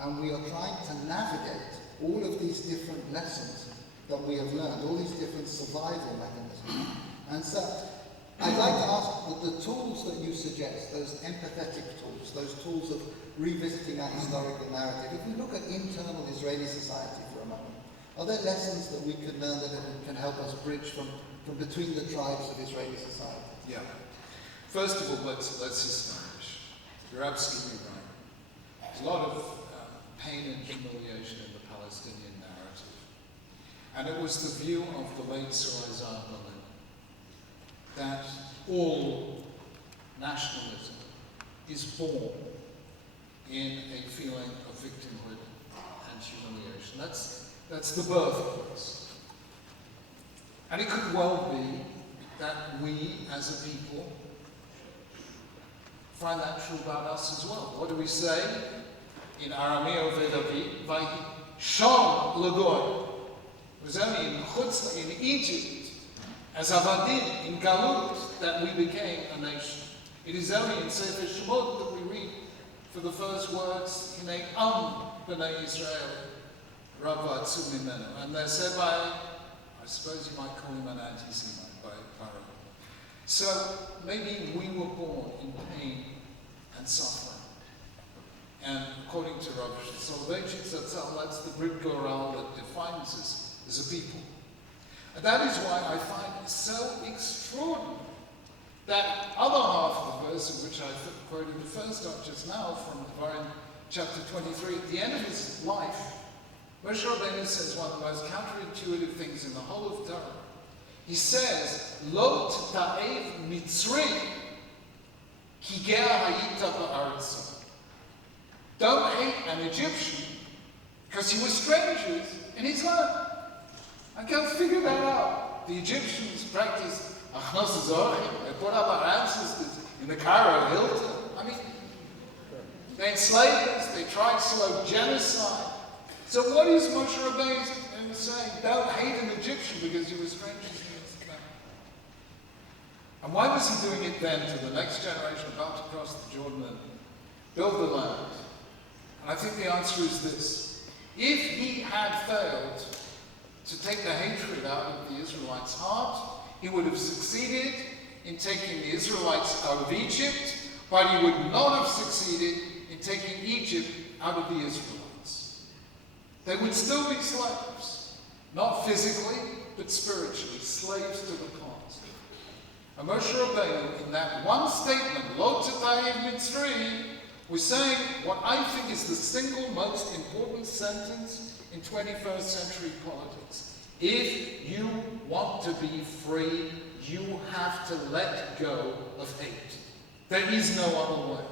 and we are trying to navigate all of these different lessons that we have learned, all these different survival mechanisms. And so, I'd like to ask that the tools that you suggest, those empathetic tools, those tools of revisiting our historical narrative, if we look at internal Israeli society for a moment, are there lessons that we can learn that can help us bridge from between the tribes of Israeli society? Yeah. First of all, let's establish, you're absolutely right. There's a lot of pain and humiliation in the Palestinian narrative. And it was the view of the late Sir Isaiah Berlin that all nationalism is born in a feeling of victimhood and humiliation. That's the birthplace. And it could well be that we, as a people, find that true about us as well. What do we say in Arameo Vedavi? Vahi Shom Lagoy. It was only in Egypt, as Avadim, in Galut, that we became a nation. It is only in Sefer Shemot that we read for the first words, Hinei Am B'nai Israel, Rabbi Atzu Mimenu. And they're said by, I suppose you might call him an anti-Semite, by Paro. So maybe we were born in pain and suffering. And according to Rabbi, that's the Brit Goral that defines us as a people. And that is why I find it so extraordinary that other half of the verse, in which I quoted the first half just now from Divine chapter 23, at the end of his life, Moshe Rabbeinu says one of the most counterintuitive things in the whole of Torah. He says, Lo t'ta'ev Mitzri ki ger hayita ba'aretza. Don't hate an Egyptian because he was strangers in his land. I can't figure that out. The Egyptians practiced achnos zorchim. They put up our ancestors in the Cairo Hilton. I mean, they enslaved us. They tried slow genocide. So what is Moshe Rabbeinu saying? Don't hate an Egyptian because he was strangers in his land. And why was he doing it then to the next generation about to cross the Jordan and build the land? And I think the answer is this. If he had failed to take the hatred out of the Israelites' heart, he would have succeeded in taking the Israelites out of Egypt, but he would not have succeeded in taking Egypt out of the Israelites. They would still be slaves, not physically, but spiritually, slaves to the past. And Moshe Rabbeinu, in that one statement, Lo t'ta'ev Mitzri, was saying what I think is the single most important sentence in 21st century politics. If you want to be free, you have to let go of hate. There is no other way.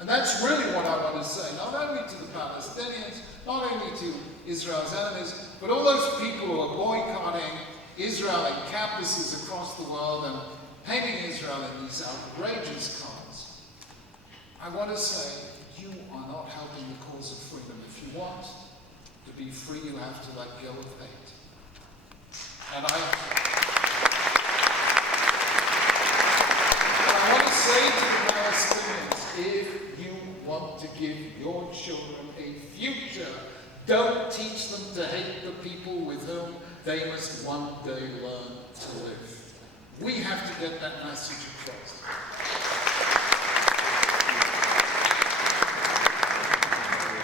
And that's really what I want to say, not only to the Palestinians, not only to Israel's enemies, but all those people who are boycotting Israel in campuses across the world and painting Israel in these outrageous colors. I want to say, you are not helping the cause of freedom. If you want to be free, you have to let go of hate. And I want to say to the Palestinians, if you want to give your children a future, don't teach them to hate the people with whom they must one day learn to live. We have to get that message across.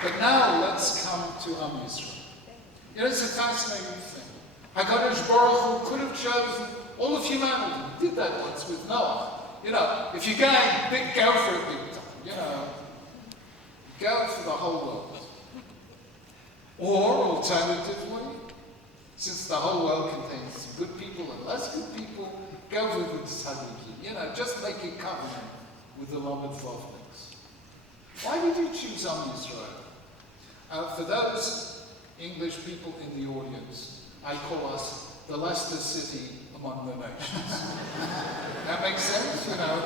But now let's come to Am Yisrael. You know, it's a fascinating thing. HaKadosh Baruch Hu could have chosen all of humanity. He did that once with Noah. You know, if you're going big, go for it big time. You know, go for the whole world. Or, alternatively, since the whole world contains good people and less good people, go for the tzaddikim. You know, just make a covenant with the Lamed Vovniks. Why did you choose Am Yisrael? For those English people in the audience, I call us the Leicester City among the nations. That makes sense, you know.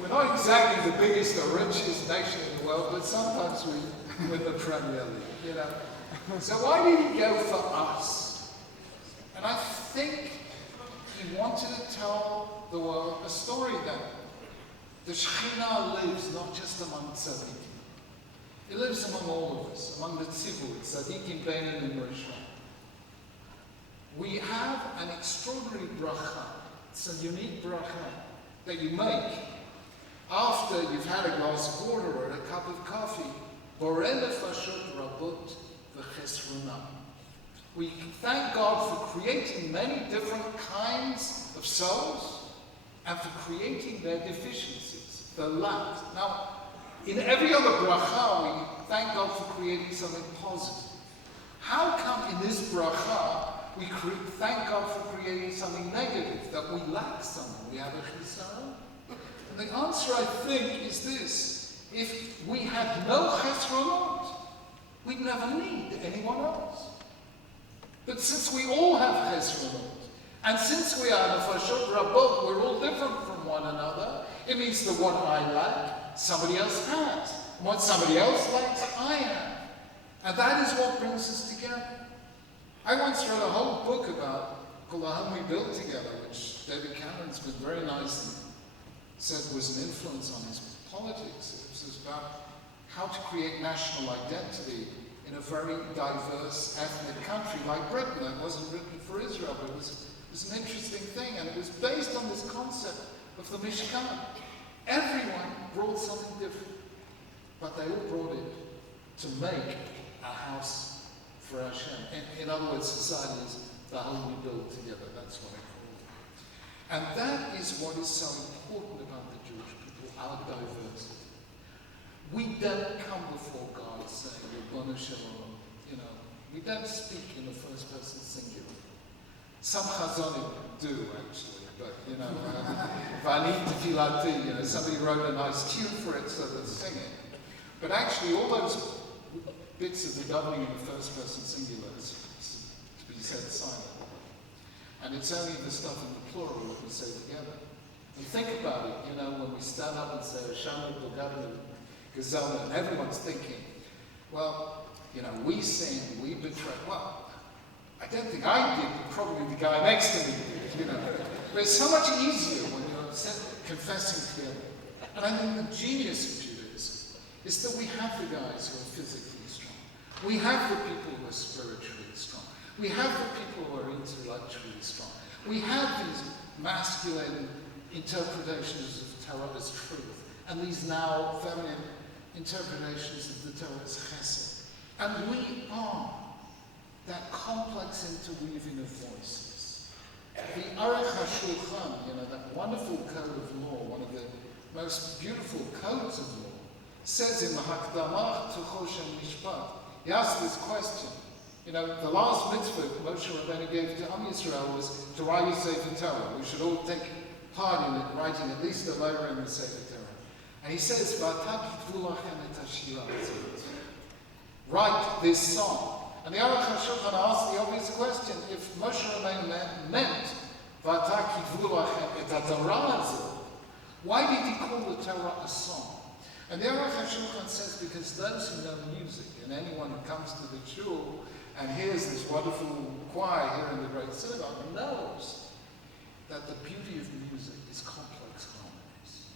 We're not exactly the biggest or richest nation in the world, but sometimes we win the Premier League, you know. So why did he go for us? And I think he wanted to tell the world a story that the Shekhinah lives not just among tzaddikim. It lives among all of us, among the tzibur, tzaddikim, beinin, and rishon. We have an extraordinary bracha. It's a unique bracha that you make after you've had a glass of water or a cup of coffee. Borei nefashot rabot v'chesronam. We thank God for creating many different kinds of souls and for creating their deficiencies, their lack. Now, in every other bracha, we thank God for creating something positive. How come in this bracha we thank God for creating something negative, that we lack something, we have a chisaron? And the answer, I think, is this. If we had no chesronot, we'd never need anyone else. But since we all have chesronot, and since we are nefashot rabot, we're all different from one another, it means that what I lack, somebody else has. And what somebody else lacks, I have. And that is what brings us together. I once wrote a whole book about Kulaham we built together, which David Cameron's been very nice and said was an influence on his politics. It was about how to create national identity in a very diverse ethnic country like Britain. It wasn't written for Israel, but it was an interesting thing, and it was based on this concept of the Mishkan. Everyone brought something different, but they all brought it to make a house for Hashem. In other words, society is the home we build together. That's what I call it. And that is what is so important about the Jewish people, our diversity. We don't come before God saying, Ribbon Shalom, we don't speak in the first person singular. Some chazonim do, actually, but, Vani Tefilati, somebody wrote a nice tune for it, so they're singing. But actually, all those bits of the doubling in the first person singular is to be said silently. And it's only the stuff in the plural that we say together. And think about it, when we stand up and say, Hashem Bogadu Gazela, and everyone's thinking, well, we sin, we betray. Well, I don't think I did, but probably the guy next to me did, But it's so much easier when you're confessing together. And I think the genius of Judaism is that we have the guys who are physically strong. We have the people who are spiritually strong. We have the people who are intellectually strong. We have these masculine interpretations of Torah as truth, and these now feminine interpretations of the Torah as chesed. And we are that complex interweaving of voices. The Aruch HaShulchan, that wonderful code of law, one of the most beautiful codes of law, says in the Hakdamah to Choshen Mishpat, he asks this question. The last mitzvah Moshe Rabbeinu gave to Am Yisrael was to write a Sefer Torah. We should all take part in it, writing at least a letter in the Sefer Torah. And he says, write this song. And the Aruch HaShulchan asks the obvious question, if Moshe Rabbeinu meant why did he call the Torah a song? And the Aruch HaShulchan says, because those who know music, and anyone who comes to the shul and hears this wonderful choir here in the great synagogue, knows that the beauty of music is complex harmonies.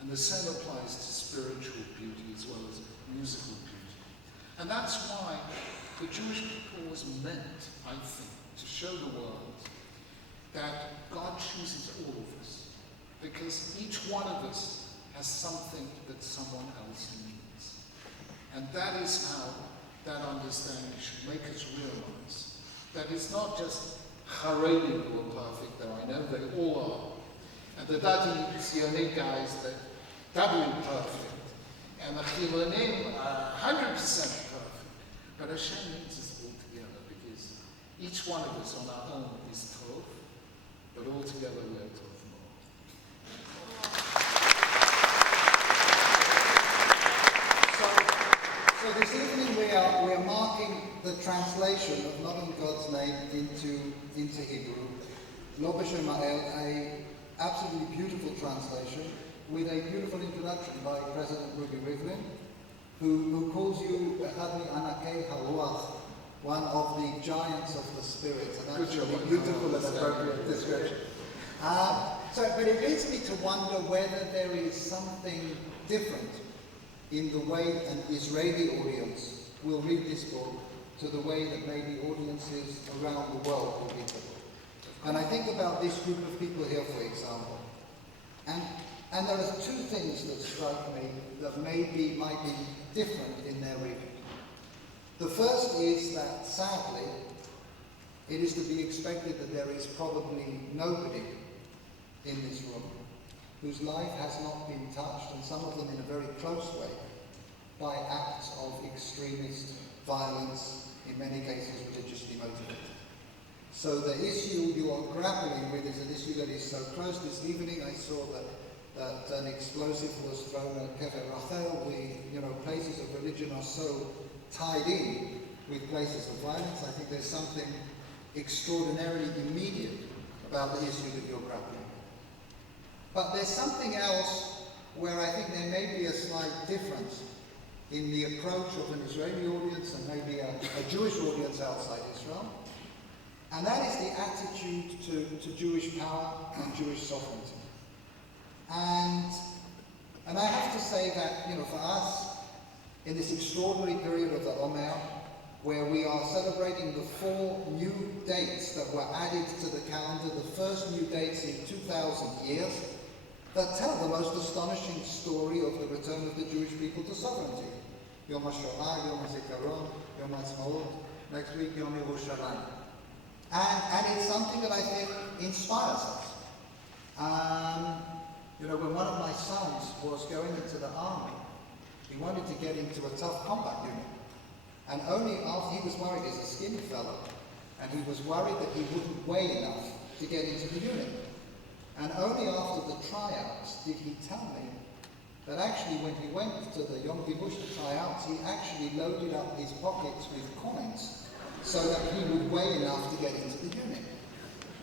And the same applies to spiritual beauty as well as musical beauty. And that's why the Jewish people was meant, I think, to show the world that God chooses all of us, because each one of us has something that someone else needs. And that is how that understanding should make us realize that it's not just Haredim who are perfect, though I know they all are, and the Dadi Zioni guys that doubly perfect, and the Chilonim are 100% perfect. But Hashem needs us all together, because each one of us on our own is Taub, but all together we are Taub more. So this evening we are marking the translation of Not in God's Name into Hebrew. Lo B'Shem Ha'el, a absolutely beautiful translation with a beautiful introduction by President Ruby Rivlin, who calls you Echad Anakei Haruach, one of the giants of the spirit. And that's a beautiful and appropriate description. But it leads me to wonder whether there is something different in the way an Israeli audience will read this book to the way that maybe audiences around the world will read the book. And I think about this group of people here, for example. And there are two things that strike me that might be different in their reading. The first is that, sadly, it is to be expected that there is probably nobody in this room whose life has not been touched, and some of them in a very close way, by acts of extremist violence, in many cases religiously motivated. So the issue you are grappling with is an issue that is so close. This evening I saw that an explosive was thrown at Kefer Rachel. Places of religion are so tied in with places of violence. I think there's something extraordinarily immediate about the issue that you're grappling with. But there's something else where I think there may be a slight difference in the approach of an Israeli audience and maybe a Jewish audience outside Israel. And that is the attitude to Jewish power and Jewish sovereignty. And I have to say that, for us, in this extraordinary period of the Omer, where we are celebrating the 4 new dates that were added to the calendar, the first new dates in 2,000 years, that tell the most astonishing story of the return of the Jewish people to sovereignty. Yom HaShoah, Yom HaZikaron, Yom HaTzmaut, next week Yom Yerushalayim. And it's something that I think inspires us. When one of my sons was going into the army, he wanted to get into a tough combat unit. And only after he was worried, he's a skinny fellow, and he was worried that he wouldn't weigh enough to get into the unit. And only after the tryouts did he tell me that actually when he went to the Yom Kippur tryouts, he actually loaded up his pockets with coins so that he would weigh enough to get into the unit.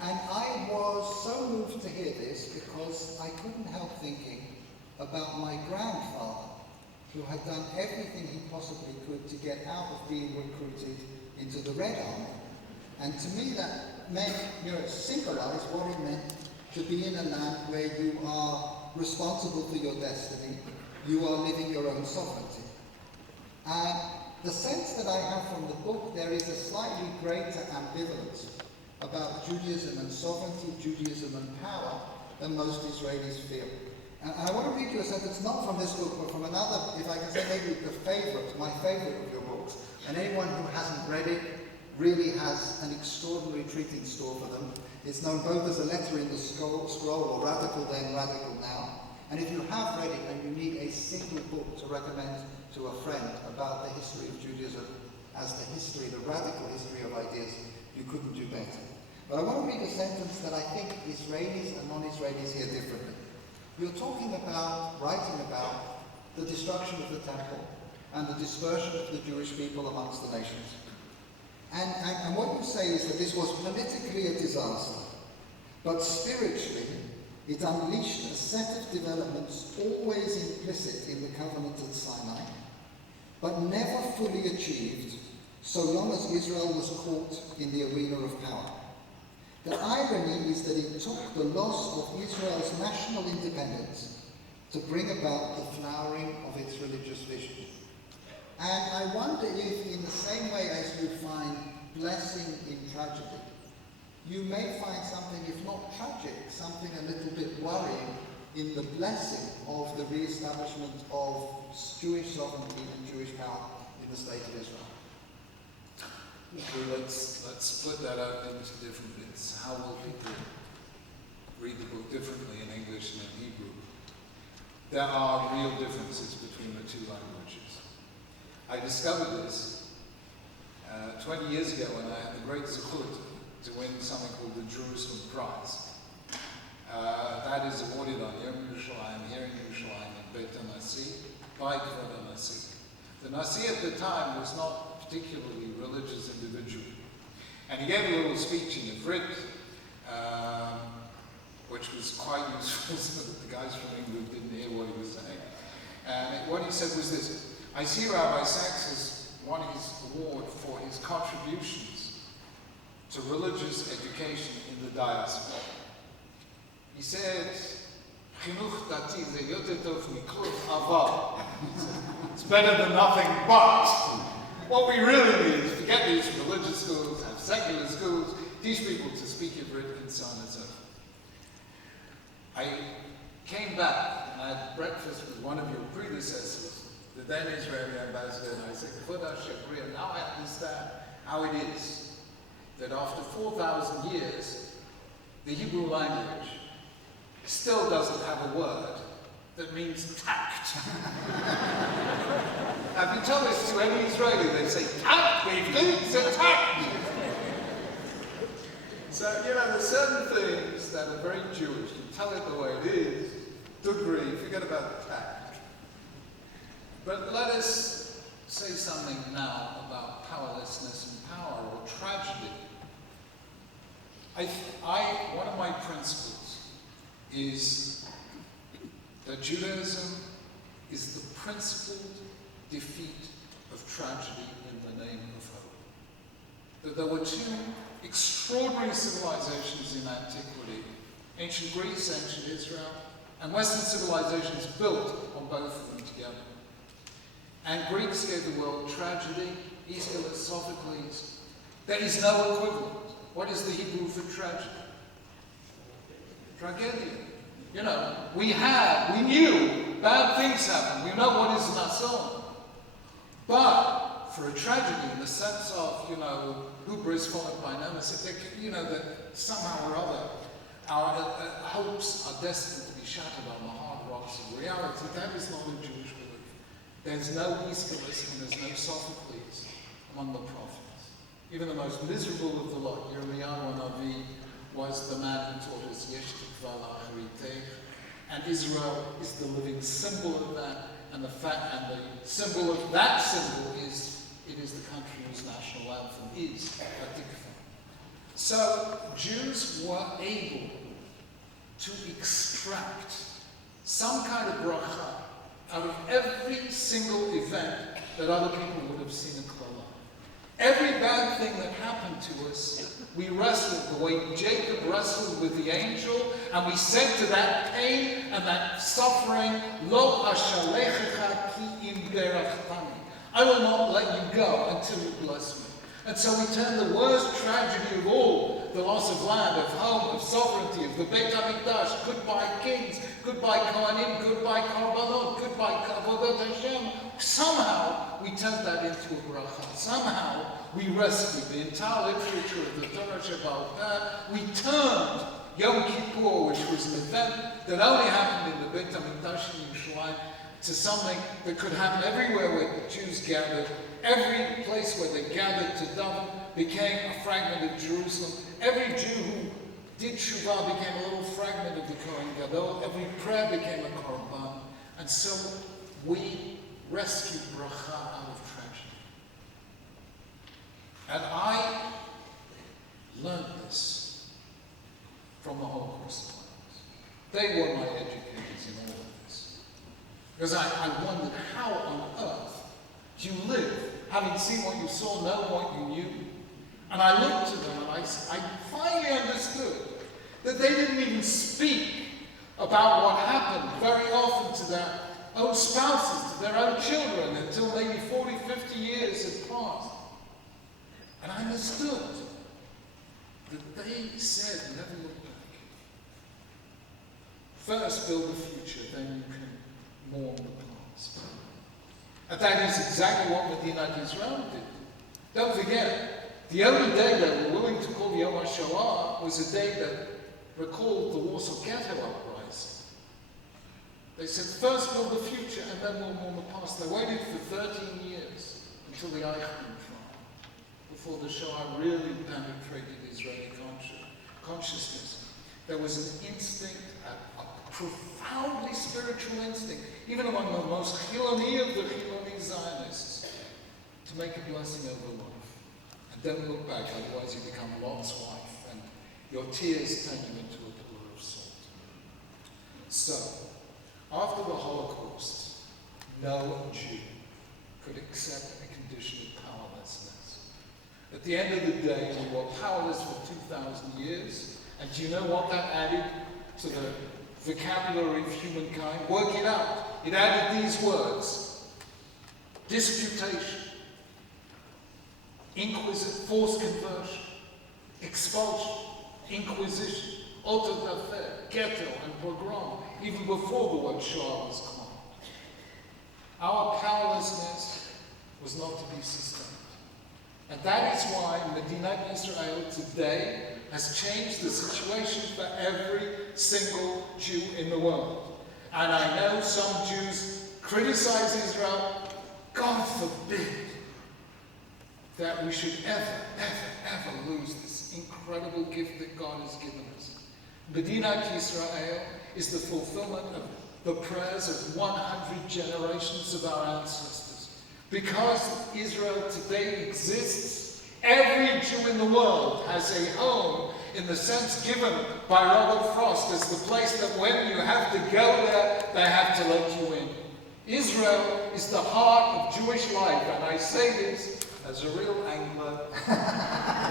And I was so moved to hear this because I couldn't help thinking about my grandfather, who had done everything he possibly could to get out of being recruited into the Red Army. And to me that meant, symbolized what it meant to be in a land where you are responsible for your destiny, you are living your own sovereignty. The sense that I have from the book, there is a slightly greater ambivalence about Judaism and sovereignty, Judaism and power, than most Israelis feel. And I want to read you a sentence, not from this book, but from another, if I can say maybe my favorite of your books. And anyone who hasn't read it really has an extraordinary treat in store for them. It's known both as a letter in the scroll or radical then, radical now. And if you have read it and you need a single book to recommend to a friend about the history of Judaism as the radical history of ideas, you couldn't do better. But I want to read a sentence that I think Israelis and non-Israelis hear differently. You're writing about the destruction of the temple and the dispersion of the Jewish people amongst the nations. And what you say is that this was politically a disaster, but spiritually it unleashed a set of developments always implicit in the covenant at Sinai, but never fully achieved so long as Israel was caught in the arena of power. The irony is that it took the loss of Israel's national independence to bring about the flowering of its religious vision. And I wonder if, in the same way as you find blessing in tragedy, you may find something, if not tragic, something a little bit worrying in the blessing of the re-establishment of Jewish sovereignty and Jewish power in the state of Israel. Well, let's split that up into different bits. How will people read the book differently in English and in Hebrew? There are real differences between the two languages. I discovered this 20 years ago when I had the great zechut to win something called the Jerusalem Prize. That is awarded on Yom Yerushalayim, here in Yerushalayim, in Beit HaNasi, by Kvod HaNasi. The Nasi at the time was not particularly religious individual. And he gave a little speech in Ivrit, which was quite useful so that the guys from England didn't hear what he was saying. And what he said was this: I see Rabbi Sachs has won his award for his contributions to religious education in the diaspora. He said, Chinuch dati ze yoter tov mikluv aval. It's better than nothing, but what we really need is forget these religious schools, have secular schools, teach people to speak Hebrew, and so on and so forth. I came back and I had breakfast with one of your predecessors, the then Israeli ambassador, and I said, now I understand how it is that after 4,000 years, the Hebrew language still doesn't have a word that means tact. If you tell this to any Israeli, they'd say, tact, it's a tact. So, there's certain things that are very Jewish. You tell it the way it is, degree, forget about the tact. But let us say something now about powerlessness and power, or tragedy. One of my principles is that Judaism is the principled defeat of tragedy in the name of hope. That there were two extraordinary civilizations in antiquity, ancient Greece, ancient Israel, and Western civilizations built on both of them together. And Greeks gave the world tragedy, Aeschylus, Sophocles. There is no equivalent. What is the Hebrew for tragedy? Tragedia. You know, we knew bad things happen. We know what is nason. But for a tragedy in the sense of, you know, hubris followed by nemesis, you know, that somehow or other our hopes are destined to be shattered on the hard rocks of reality, that is not a Jewish belief. There's no Aeschylus and there's no Sophocles among the prophets. Even the most miserable of the lot, Yirmiyahu Navi, was the man who taught us Yesh Tikva La'aritech, and Israel is the living symbol of that, and the symbol of that symbol is, it is the country whose national anthem is Hatikva. So Jews were able to extract some kind of bracha out of every single event that other people would have seen in Klala. Every bad thing that happened to us, we wrestled the way Jacob wrestled with the angel, and we said to that pain and that suffering, Lo ashalechecha ki im berachtani. I will not let you go until you bless me. And so we turn the worst tragedy of all, the loss of land, of home, of sovereignty, of the Beit HaMikdash, goodbye kings, goodbye Kohanim, goodbye Karbanot, goodbye Avodat Hashem. Somehow we turned that into a bracha. Somehow we rescued the entire literature of the Torah Shabbat. We turned Yom Kippur, which was an event that only happened in the Beit HaMikdash in Yerushalayim, to something that could happen everywhere where the Jews gathered. Every place where they gathered to daven became a fragment of Jerusalem. Every Jew who did Shuvah became a little fragment of the Kohen Gadol. Every prayer became a korban. And so we rescued bracha out of tragedy. And I learned this from the Holocaust planners. They were my educators in all of this. Because I wondered, how on earth do you live, having seen what you saw, know what you knew? And I looked to them and I finally understood that they didn't even speak about what happened very often to their own spouses, to their own children, until maybe 40, 50 years had passed. And I understood that they said, never look back. First build the future, then you can mourn the past. And that is exactly what Medinat Israel did. Don't forget, the only day they were willing to call the Yom HaShoah was a day that recalled the Warsaw Ghetto uprising. They said, first build the future and then we'll mourn the past. They waited for 13 years until the Eichmann trial, before the Shoah really penetrated Israeli consciousness. There was an instinct, a profoundly spiritual instinct, even among the most Chiloni of the Chiloni Zionists, to make a blessing over life. And don't look back, otherwise you become Lot's wife, and your tears turn you into a pillar of salt. So, after the Holocaust, no Jew could accept a condition of powerlessness. At the end of the day, we were powerless for 2,000 years, and do you know what that added to the vocabulary of humankind? Work it out. It added these words: disputation, forced conversion, expulsion, inquisition, autodafé, ghetto, and pogrom, even before the word Shoah was coined. Our powerlessness was not to be sustained. And that is why Medinat Israel today has changed the situation for every single Jew in the world. And I know some Jews criticize Israel. God forbid that we should ever lose this incredible gift that God has given us. Medinat Israel is the fulfillment of the prayers of 100 generations of our ancestors. Because Israel today exists, every Jew in the world has a home in the sense given by Robert Frost as the place that when you have to go there, they have to let you in. Israel is the heart of Jewish life, and I say this as a real angler,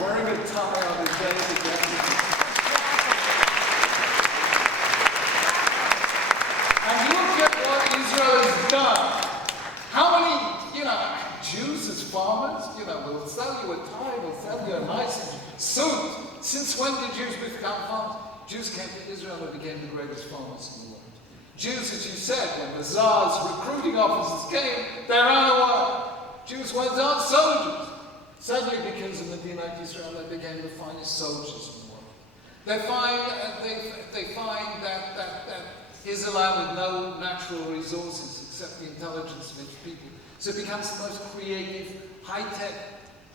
wearing a tie on the day to get to. And look at what Israel has done. How many, Jews as farmers, will sell you a tie, will sell you a nice suit. Since when did Jews become farmers? Jews came to Israel and became the greatest farmers in the world. Jews, as you said, when the Tsar's recruiting officers came, they ran away. Jews went on soldiers. Suddenly, because of Medinat Israel, they became the finest soldiers in the world. They find that Israel with no natural resources except the intelligence of its people. So it becomes the most creative, high-tech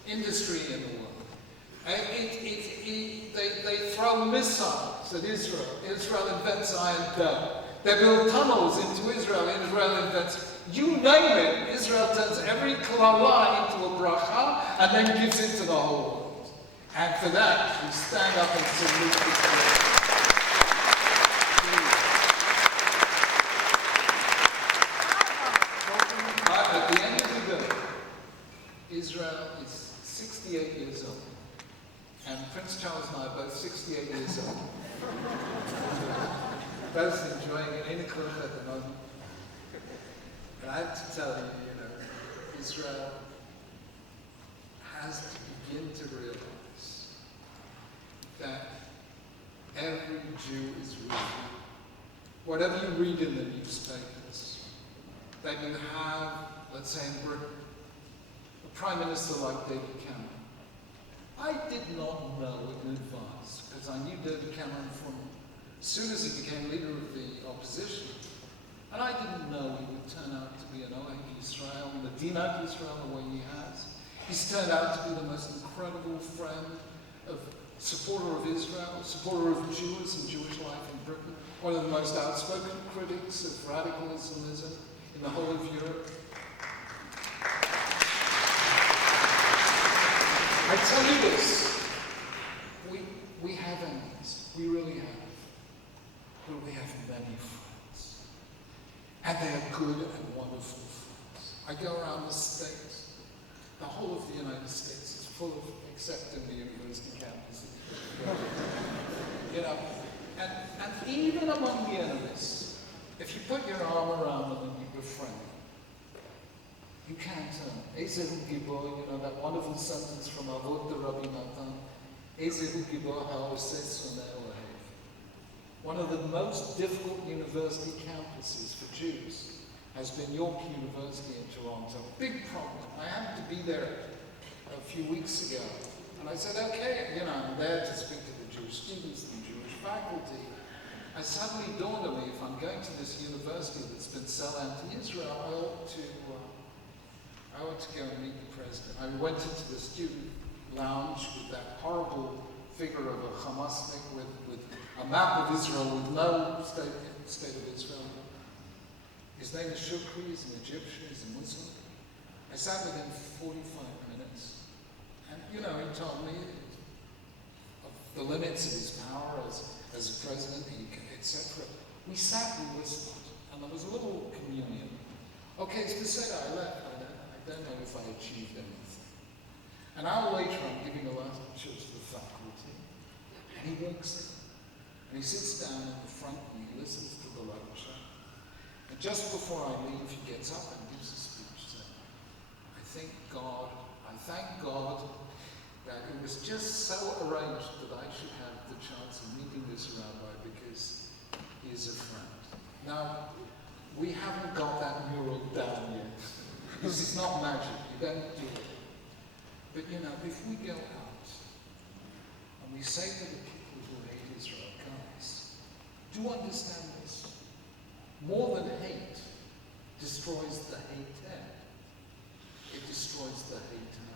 industry in the world. They throw missiles at Israel. Israel invents Iron Dome. They build tunnels into Israel. Israel invents, you name it. Israel turns every klala into a bracha and then gives it to the whole world. And for that, we stand up and salute Israel. But at the end of the day, Israel is 68 years old. And Prince Charles and I are both 68 years old. Both enjoying an income at the moment. And I have to tell you, Israel has to begin to realize that every Jew is reading. Whatever you read in the newspapers, that you have, let's say in Britain, a Prime Minister like David Cameron. I did not know in advance, because I knew David Cameron from as soon as he became leader of the opposition, and I didn't know he would turn out to be an Ohev Israel, Medinat Israel, the way he has. He's turned out to be the most incredible friend, supporter of Israel, supporter of Jews and Jewish life in Britain, one of the most outspoken critics of radical Islamism in the whole of Europe. I tell you this, we have enemies, we really have. But we have many friends. And they are good and wonderful friends. I go around the States. The whole of the United States is full of, except in the university campus. And even among the enemies, if you put your arm around them and you befriend them, you can't turn. Ezehu Gibor, that wonderful sentence from Avot the Rabbi Natan, Ezehu Gibor ha'oseh soneh ohev. One of the most difficult university campuses for Jews has been York University in Toronto. Big problem. I happened to be there a few weeks ago, and I said, okay, I'm there to speak to the Jewish students and Jewish faculty. It suddenly dawned on me, if I'm going to this university that's been so anti-Israel, I ought to go and meet the president. I went into the student lounge with that horrible figure of a Hamasnik with a map of Israel with no state of Israel. His name is Shukri, he's an Egyptian, he's a Muslim. I sat with him for 45 minutes, and he told me of the limits of his power as a president, etc. We sat, we listened, and there was a little communion. Okay, it's to say that I left. I don't know if I achieved anything. An hour later, I'm giving a lecture to the faculty, and he walks in. And he sits down in the front and he listens to the lecture. And just before I leave, he gets up and gives a speech saying, I thank God that it was just so arranged that I should have the chance of meeting this rabbi because he is a friend. Now, we haven't got that mural down yet. This is not magic, you don't do it. But if we go out and we say to the people who hate Israel, guys, do understand this. More than hate destroys the hater. It destroys the hater.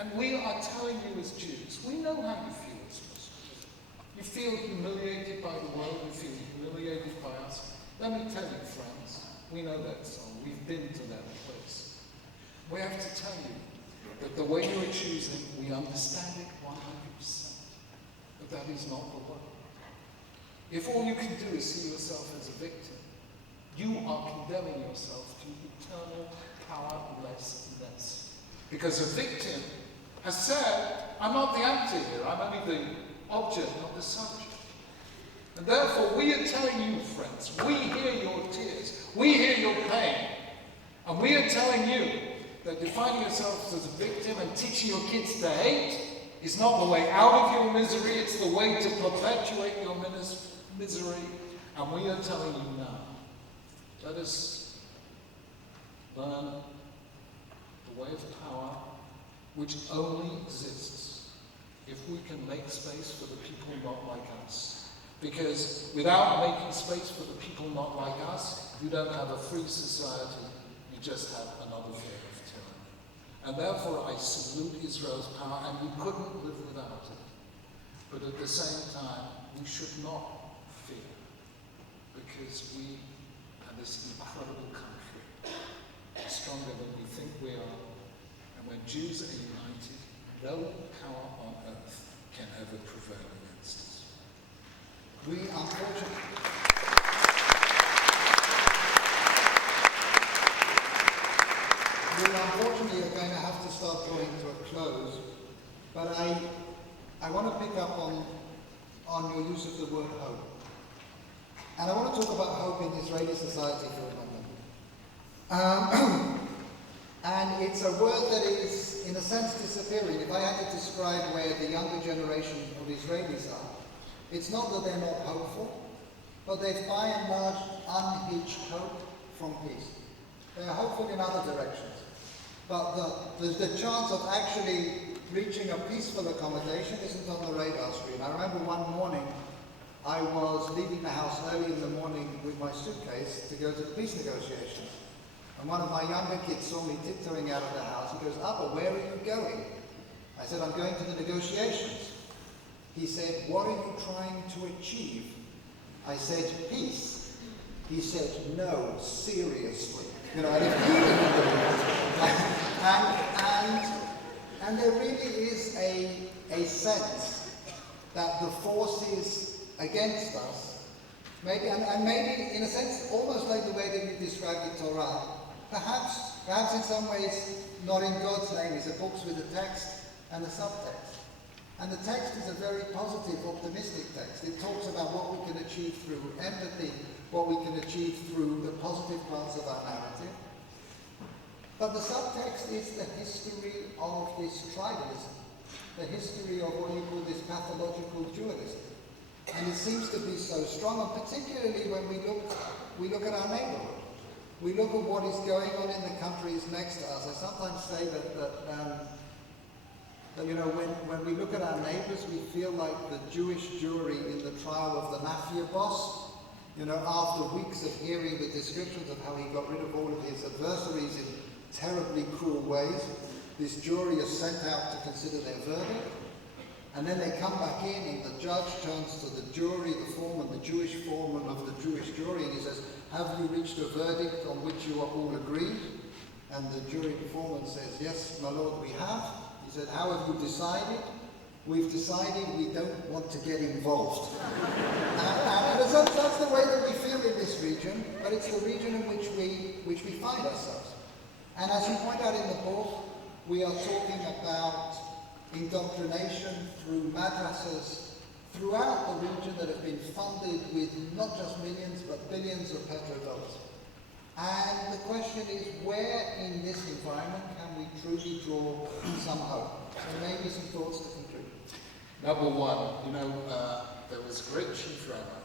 And we are telling you as Jews, we know how you feel as Muslims. You feel humiliated by the world, you feel humiliated by us. Let me tell you, friends, we know that song. We've been to that place. We have to tell you that the way you are choosing, we understand it 100%. But that is not the way. If all you can do is see yourself as a victim, you are condemning yourself to eternal powerlessness. Because a victim has said, I'm not the actor here, I'm only the object, not the subject. And therefore, we are telling you, friends, we hear your tears, we hear your pain, and we are telling you that defining yourselves as a victim and teaching your kids to hate It's not the way out of your misery, it's the way to perpetuate your misery. And we are telling you now, let us learn the way of power, which only exists if we can make space for the people not like us. Because without making space for the people not like us, you don't have a free society, you just have another form of tyranny. And therefore I salute Israel's power, and we couldn't live without it. But at the same time, we should not fear, because we have this incredible country, stronger than we think we are. And when Jews are united, no power on earth can ever prevail against us. We unfortunately are going to have to start drawing to a close, but I want to pick up on your use of the word hope. And I want to talk about hope in Israeli society for a moment. And it's a word that is, in a sense, disappearing. If I had to describe where the younger generation of Israelis are, it's not that they're not hopeful, but they've by and large unhitched hope from peace. They're hopeful in other directions. But the chance of actually reaching a peaceful accommodation isn't on the radar screen. I remember one morning, I was leaving the house early in the morning with my suitcase to go to the peace negotiations. And one of my younger kids saw me tiptoeing out of the house. He goes, "Abba, where are you going?" I said, "I'm going to the negotiations." He said, "What are you trying to achieve?" I said, "Peace." He said, "No, seriously." You know, and if he didn't believe it. And there really is a sense that the forces against us, maybe in a sense almost like the way that you described the Torah, perhaps in some ways not in God's name, is a book with a text and a subtext. And the text is a very positive, optimistic text. It talks about what we can achieve through empathy, what we can achieve through the positive parts of our narrative. But the subtext is the history of this tribalism, the history of what you call this pathological dualism. And it seems to be so strong, and particularly when we look at our neighborhood. We look at what is going on in the countries next to us. I sometimes say that you know, when we look at our neighbors, we feel like the Jewish jury in the trial of the mafia boss. You know, after weeks of hearing the descriptions of how he got rid of all of his adversaries in terribly cruel ways, this jury is sent out to consider their verdict. And then they come back in, and the judge turns to the jury, the foreman, the Jewish foreman of the Jewish jury, and he says, "Have you reached a verdict on which you are all agreed?" And the jury foreman says, "Yes, my lord, we have." He said, "How have you decided?" "We've decided we don't want to get involved." And that's the way that we feel in this region, but it's the region in which we find ourselves. And as you point out in the book, we are talking about indoctrination through madrasas throughout the region that have been funded with not just millions but billions of petrodollars. And the question is, where in this environment can we truly draw some hope? So maybe some thoughts to conclude. Number one, you know, there was a great chief rabbi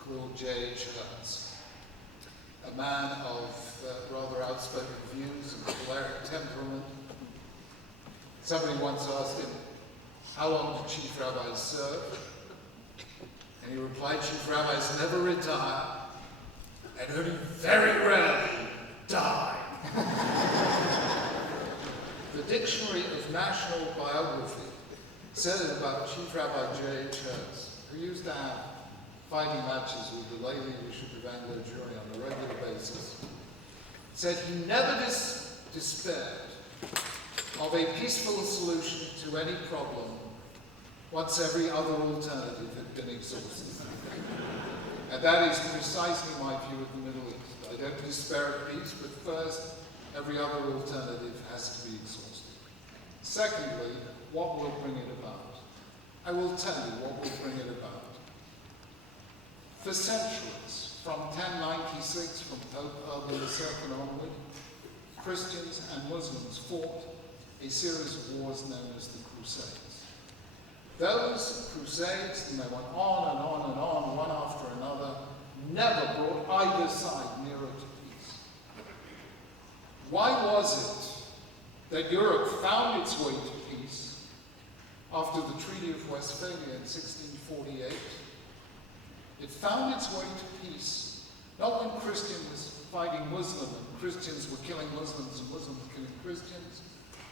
called Cheif, a man of rather outspoken views and choleric temperament. Somebody once asked him, "How long do chief rabbis serve?" And he replied, "Chief rabbis never retire and only very rarely die." The Dictionary of National Biography said it about Chief Rabbi Cheif, who used to have fighting matches with the lay leadership of Anglo-Jewry on a regular basis, said he never despaired of a peaceful solution to any problem once every other alternative had been exhausted. And that is precisely my view of the Middle East. I don't despair of peace, but first, every other alternative has to be exhausted. Secondly, what will bring it about? I will tell you what will bring it about. For centuries, from 1096, from Taub Urban II onward, Christians and Muslims fought a series of wars known as the Crusades. Those crusades, and they went on and on and on, one after another, never brought either side nearer to peace. Why was it that Europe found its way to peace after the Treaty of Westphalia in 1648? It found its way to peace not when Christian was fighting Muslim and Christians were killing Muslims and Muslims were killing Christians,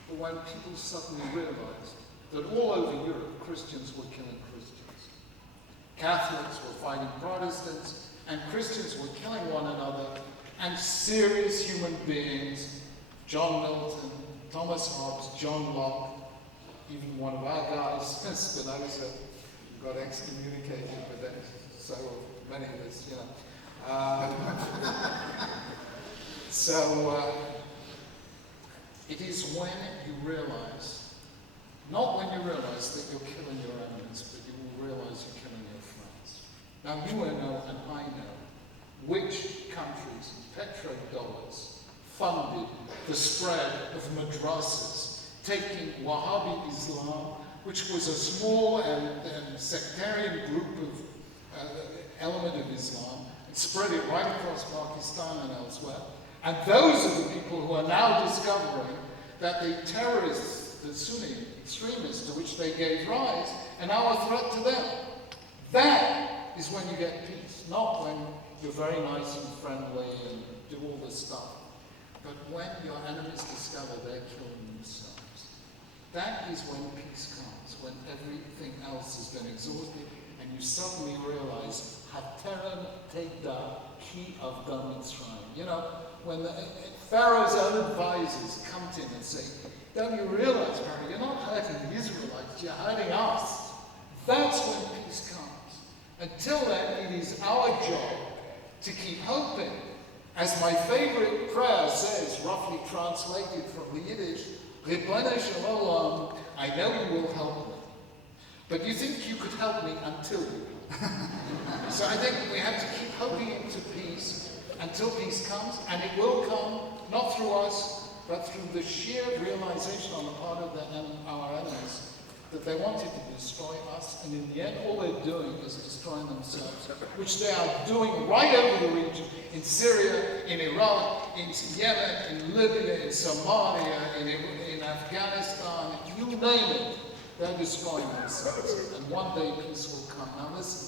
but when people suddenly realized that all over Europe Christians were killing Christians. Catholics were fighting Protestants and Christians were killing one another, and serious human beings, John Milton, Thomas Hobbes, John Locke, even one of our guys, Spinoza, got excommunicated, but then so many of us, you know. It is when you realize, not when you realize that you're killing your enemies, but you will realize you're killing your friends. Now you will know, and I know, which countries, petrodollars, funded the spread of madrasas, taking Wahhabi Islam, which was a small and sectarian group of element of Islam, and spread it right across Pakistan and elsewhere. And those are the people who are now discovering that the terrorists, the Sunni extremists to which they gave rise, are now a threat to them. That is when you get peace, not when you're very nice and friendly and do all this stuff, but when your enemies discover they're killing themselves. That is when peace comes, when everything else has been exhausted and you suddenly realize, Hateren Teda Ki Avda Mitzrayim. You know, when the Pharaoh's own advisors come to him and say, don't you realize, Pharaoh, you're not hurting the Israelites, you're hurting us. That's when peace comes. Until then, it is our job to keep hoping. As my favorite prayer says, roughly translated from the Yiddish, Ribbonei Shel Olam, I know you will help me. But you think you could help me until you help me. So I think we have to keep hoping into peace until peace comes, and it will come, not through us, but through the sheer realization on the part of our enemies that they wanted to destroy us, and in the end all they're doing is destroying themselves, which they are doing right over the region, in Syria, in Iraq, in Yemen, in Libya, in Somalia, in Afghanistan, you name it, they're destroying themselves, and one day peace will come. Now listen,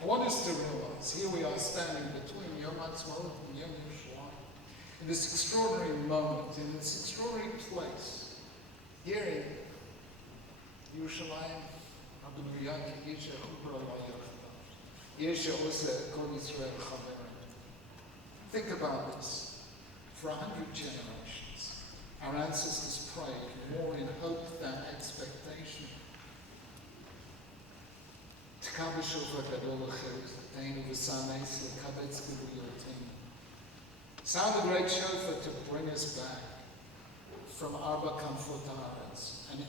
I want us to realize, here we are standing between Yom HaTzmaut and Yom Yerushalayim, in this extraordinary moment, in this extraordinary place, here in Yerushalayim, think about this. For 100 generations, our ancestors prayed more in hope than expectation. Sound the great shofar to bring us back from Arba Kamfotaretz. And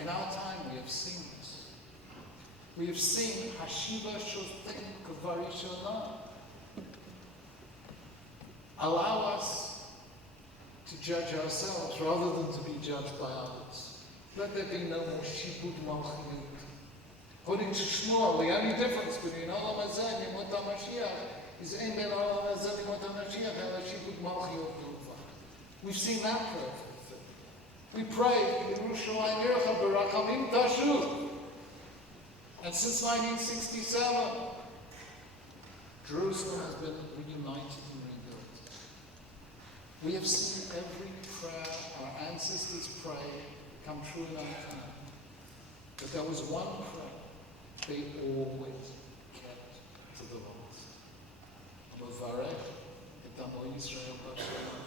in our time we have seen this. We have seen Hashiva Shotim Kavari Shalom. Allow us to judge ourselves rather than to be judged by others. Let there be no more Shibud Malchiyut. According to Shmuel, the only difference between Olam Hazeh and Yemot HaMashiach is Ein Ben Olam Hazeh and Yemot HaMashiach Ela Shibud Malchiyut B'Uvad. We've seen that prayer. We pray, Yerushalayim Yircha B'Rachamim Tashuv. And since 1967, Jerusalem has been reunited and rebuilt. We have seen every prayer our ancestors prayed come true in our time. But there was one prayer they always kept to the last. Mavarech et Amo Yisrael B'Shalom.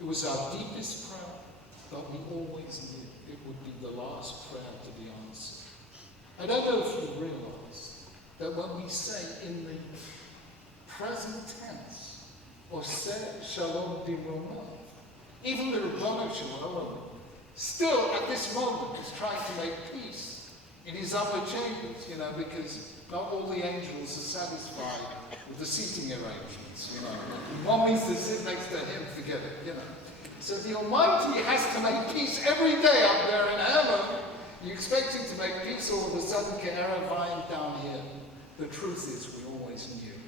It was our deepest prayer, but we always knew it would be the last prayer to be answered. I don't know if you realize that when we say in the present tense, or say Shalom Dimroma, even the Rabbanu Shalom, still at this moment is trying to make peace in his upper chambers, because not all the angels are satisfied with the seating arrangements, One means to sit next to him, forget it, So the Almighty has to make peace every day up there in heaven. You expect him to make peace all of a sudden, Ke'eravayim down here. The truth is, we always knew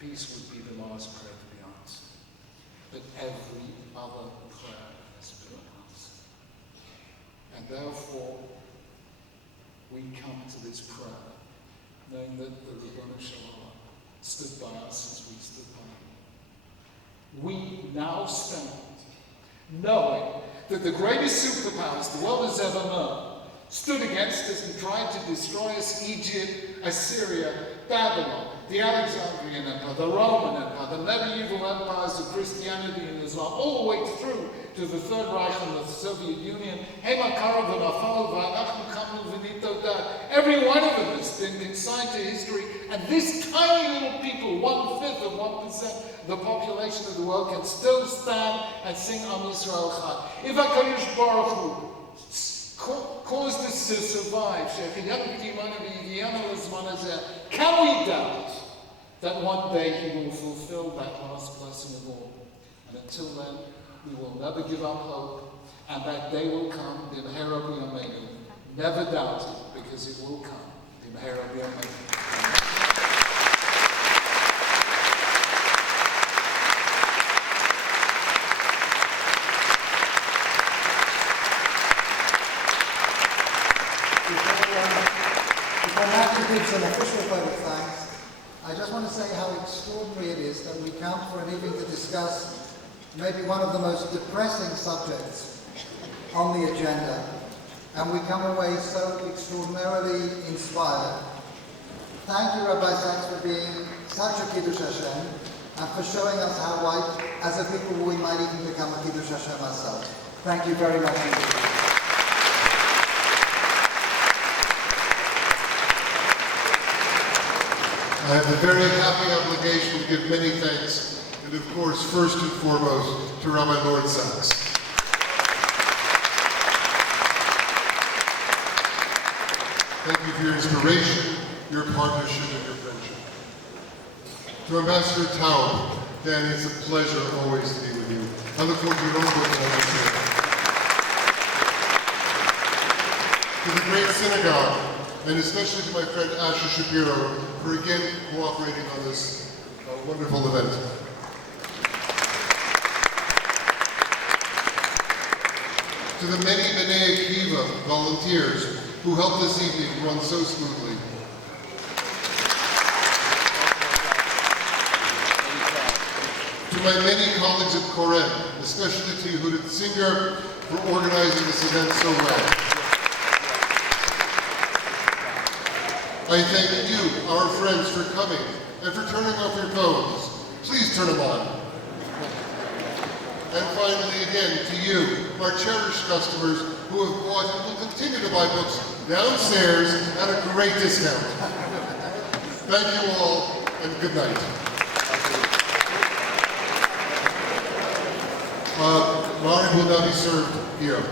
peace would be the last prayer to be answered. But every other prayer has been answered. And therefore, we come to this prayer, knowing that the Ribono Shel Olam stood by us as we stood by him. We now stand, knowing that the greatest superpowers the world has ever known stood against us and tried to destroy us: Egypt, Assyria, Babylon, the Alexandrian Empire, the Roman Empire, the medieval empires of Christianity and Islam, all the way through to the Third Reich and the Soviet Union. Every one of them has been consigned to history, and this tiny little people, 1/5 of 1% of the population of the world, can still stand and sing Am Yisrael Chai. If HaKadosh Baruch Hu caused us to survive, can we doubt that one day he will fulfill that last blessing of all? And until then, we will never give up hope, and that day will come, B'mehera b'yameinu. Never doubt it, because it will come, B'mehera b'yameinu. Before Matthew gives an official vote of thanks, I just want to say how extraordinary it is that we come for an evening to discuss maybe one of the most depressing subjects on the agenda, and we come away so extraordinarily inspired. Thank you, Rabbi Sachs, for being such a Kiddush Hashem, and for showing us how right, as a people, we might even become a Kiddush Hashem ourselves. Thank you very much indeed. I have the very happy obligation to give many thanks, and of course, first and foremost, to Rabbi Lord Sachs. Thank you for your inspiration, your partnership, and your friendship. To Ambassador Taub, Danny, it's a pleasure always to be with you. I look forward to your own book next year. To the great synagogue, and especially to my friend Asher Shapiro for again cooperating on this wonderful event. To the many B'nai Akiva volunteers who helped this evening run so smoothly. To my many colleagues at Koren, especially to Yehudit Singer for organizing this event so well. I thank you, our friends, for coming and for turning off your phones. Please turn them on. And finally, again, to you, our cherished customers who have bought and will continue to buy books downstairs at a great discount. Thank you all, and good night. Mari will now be served here.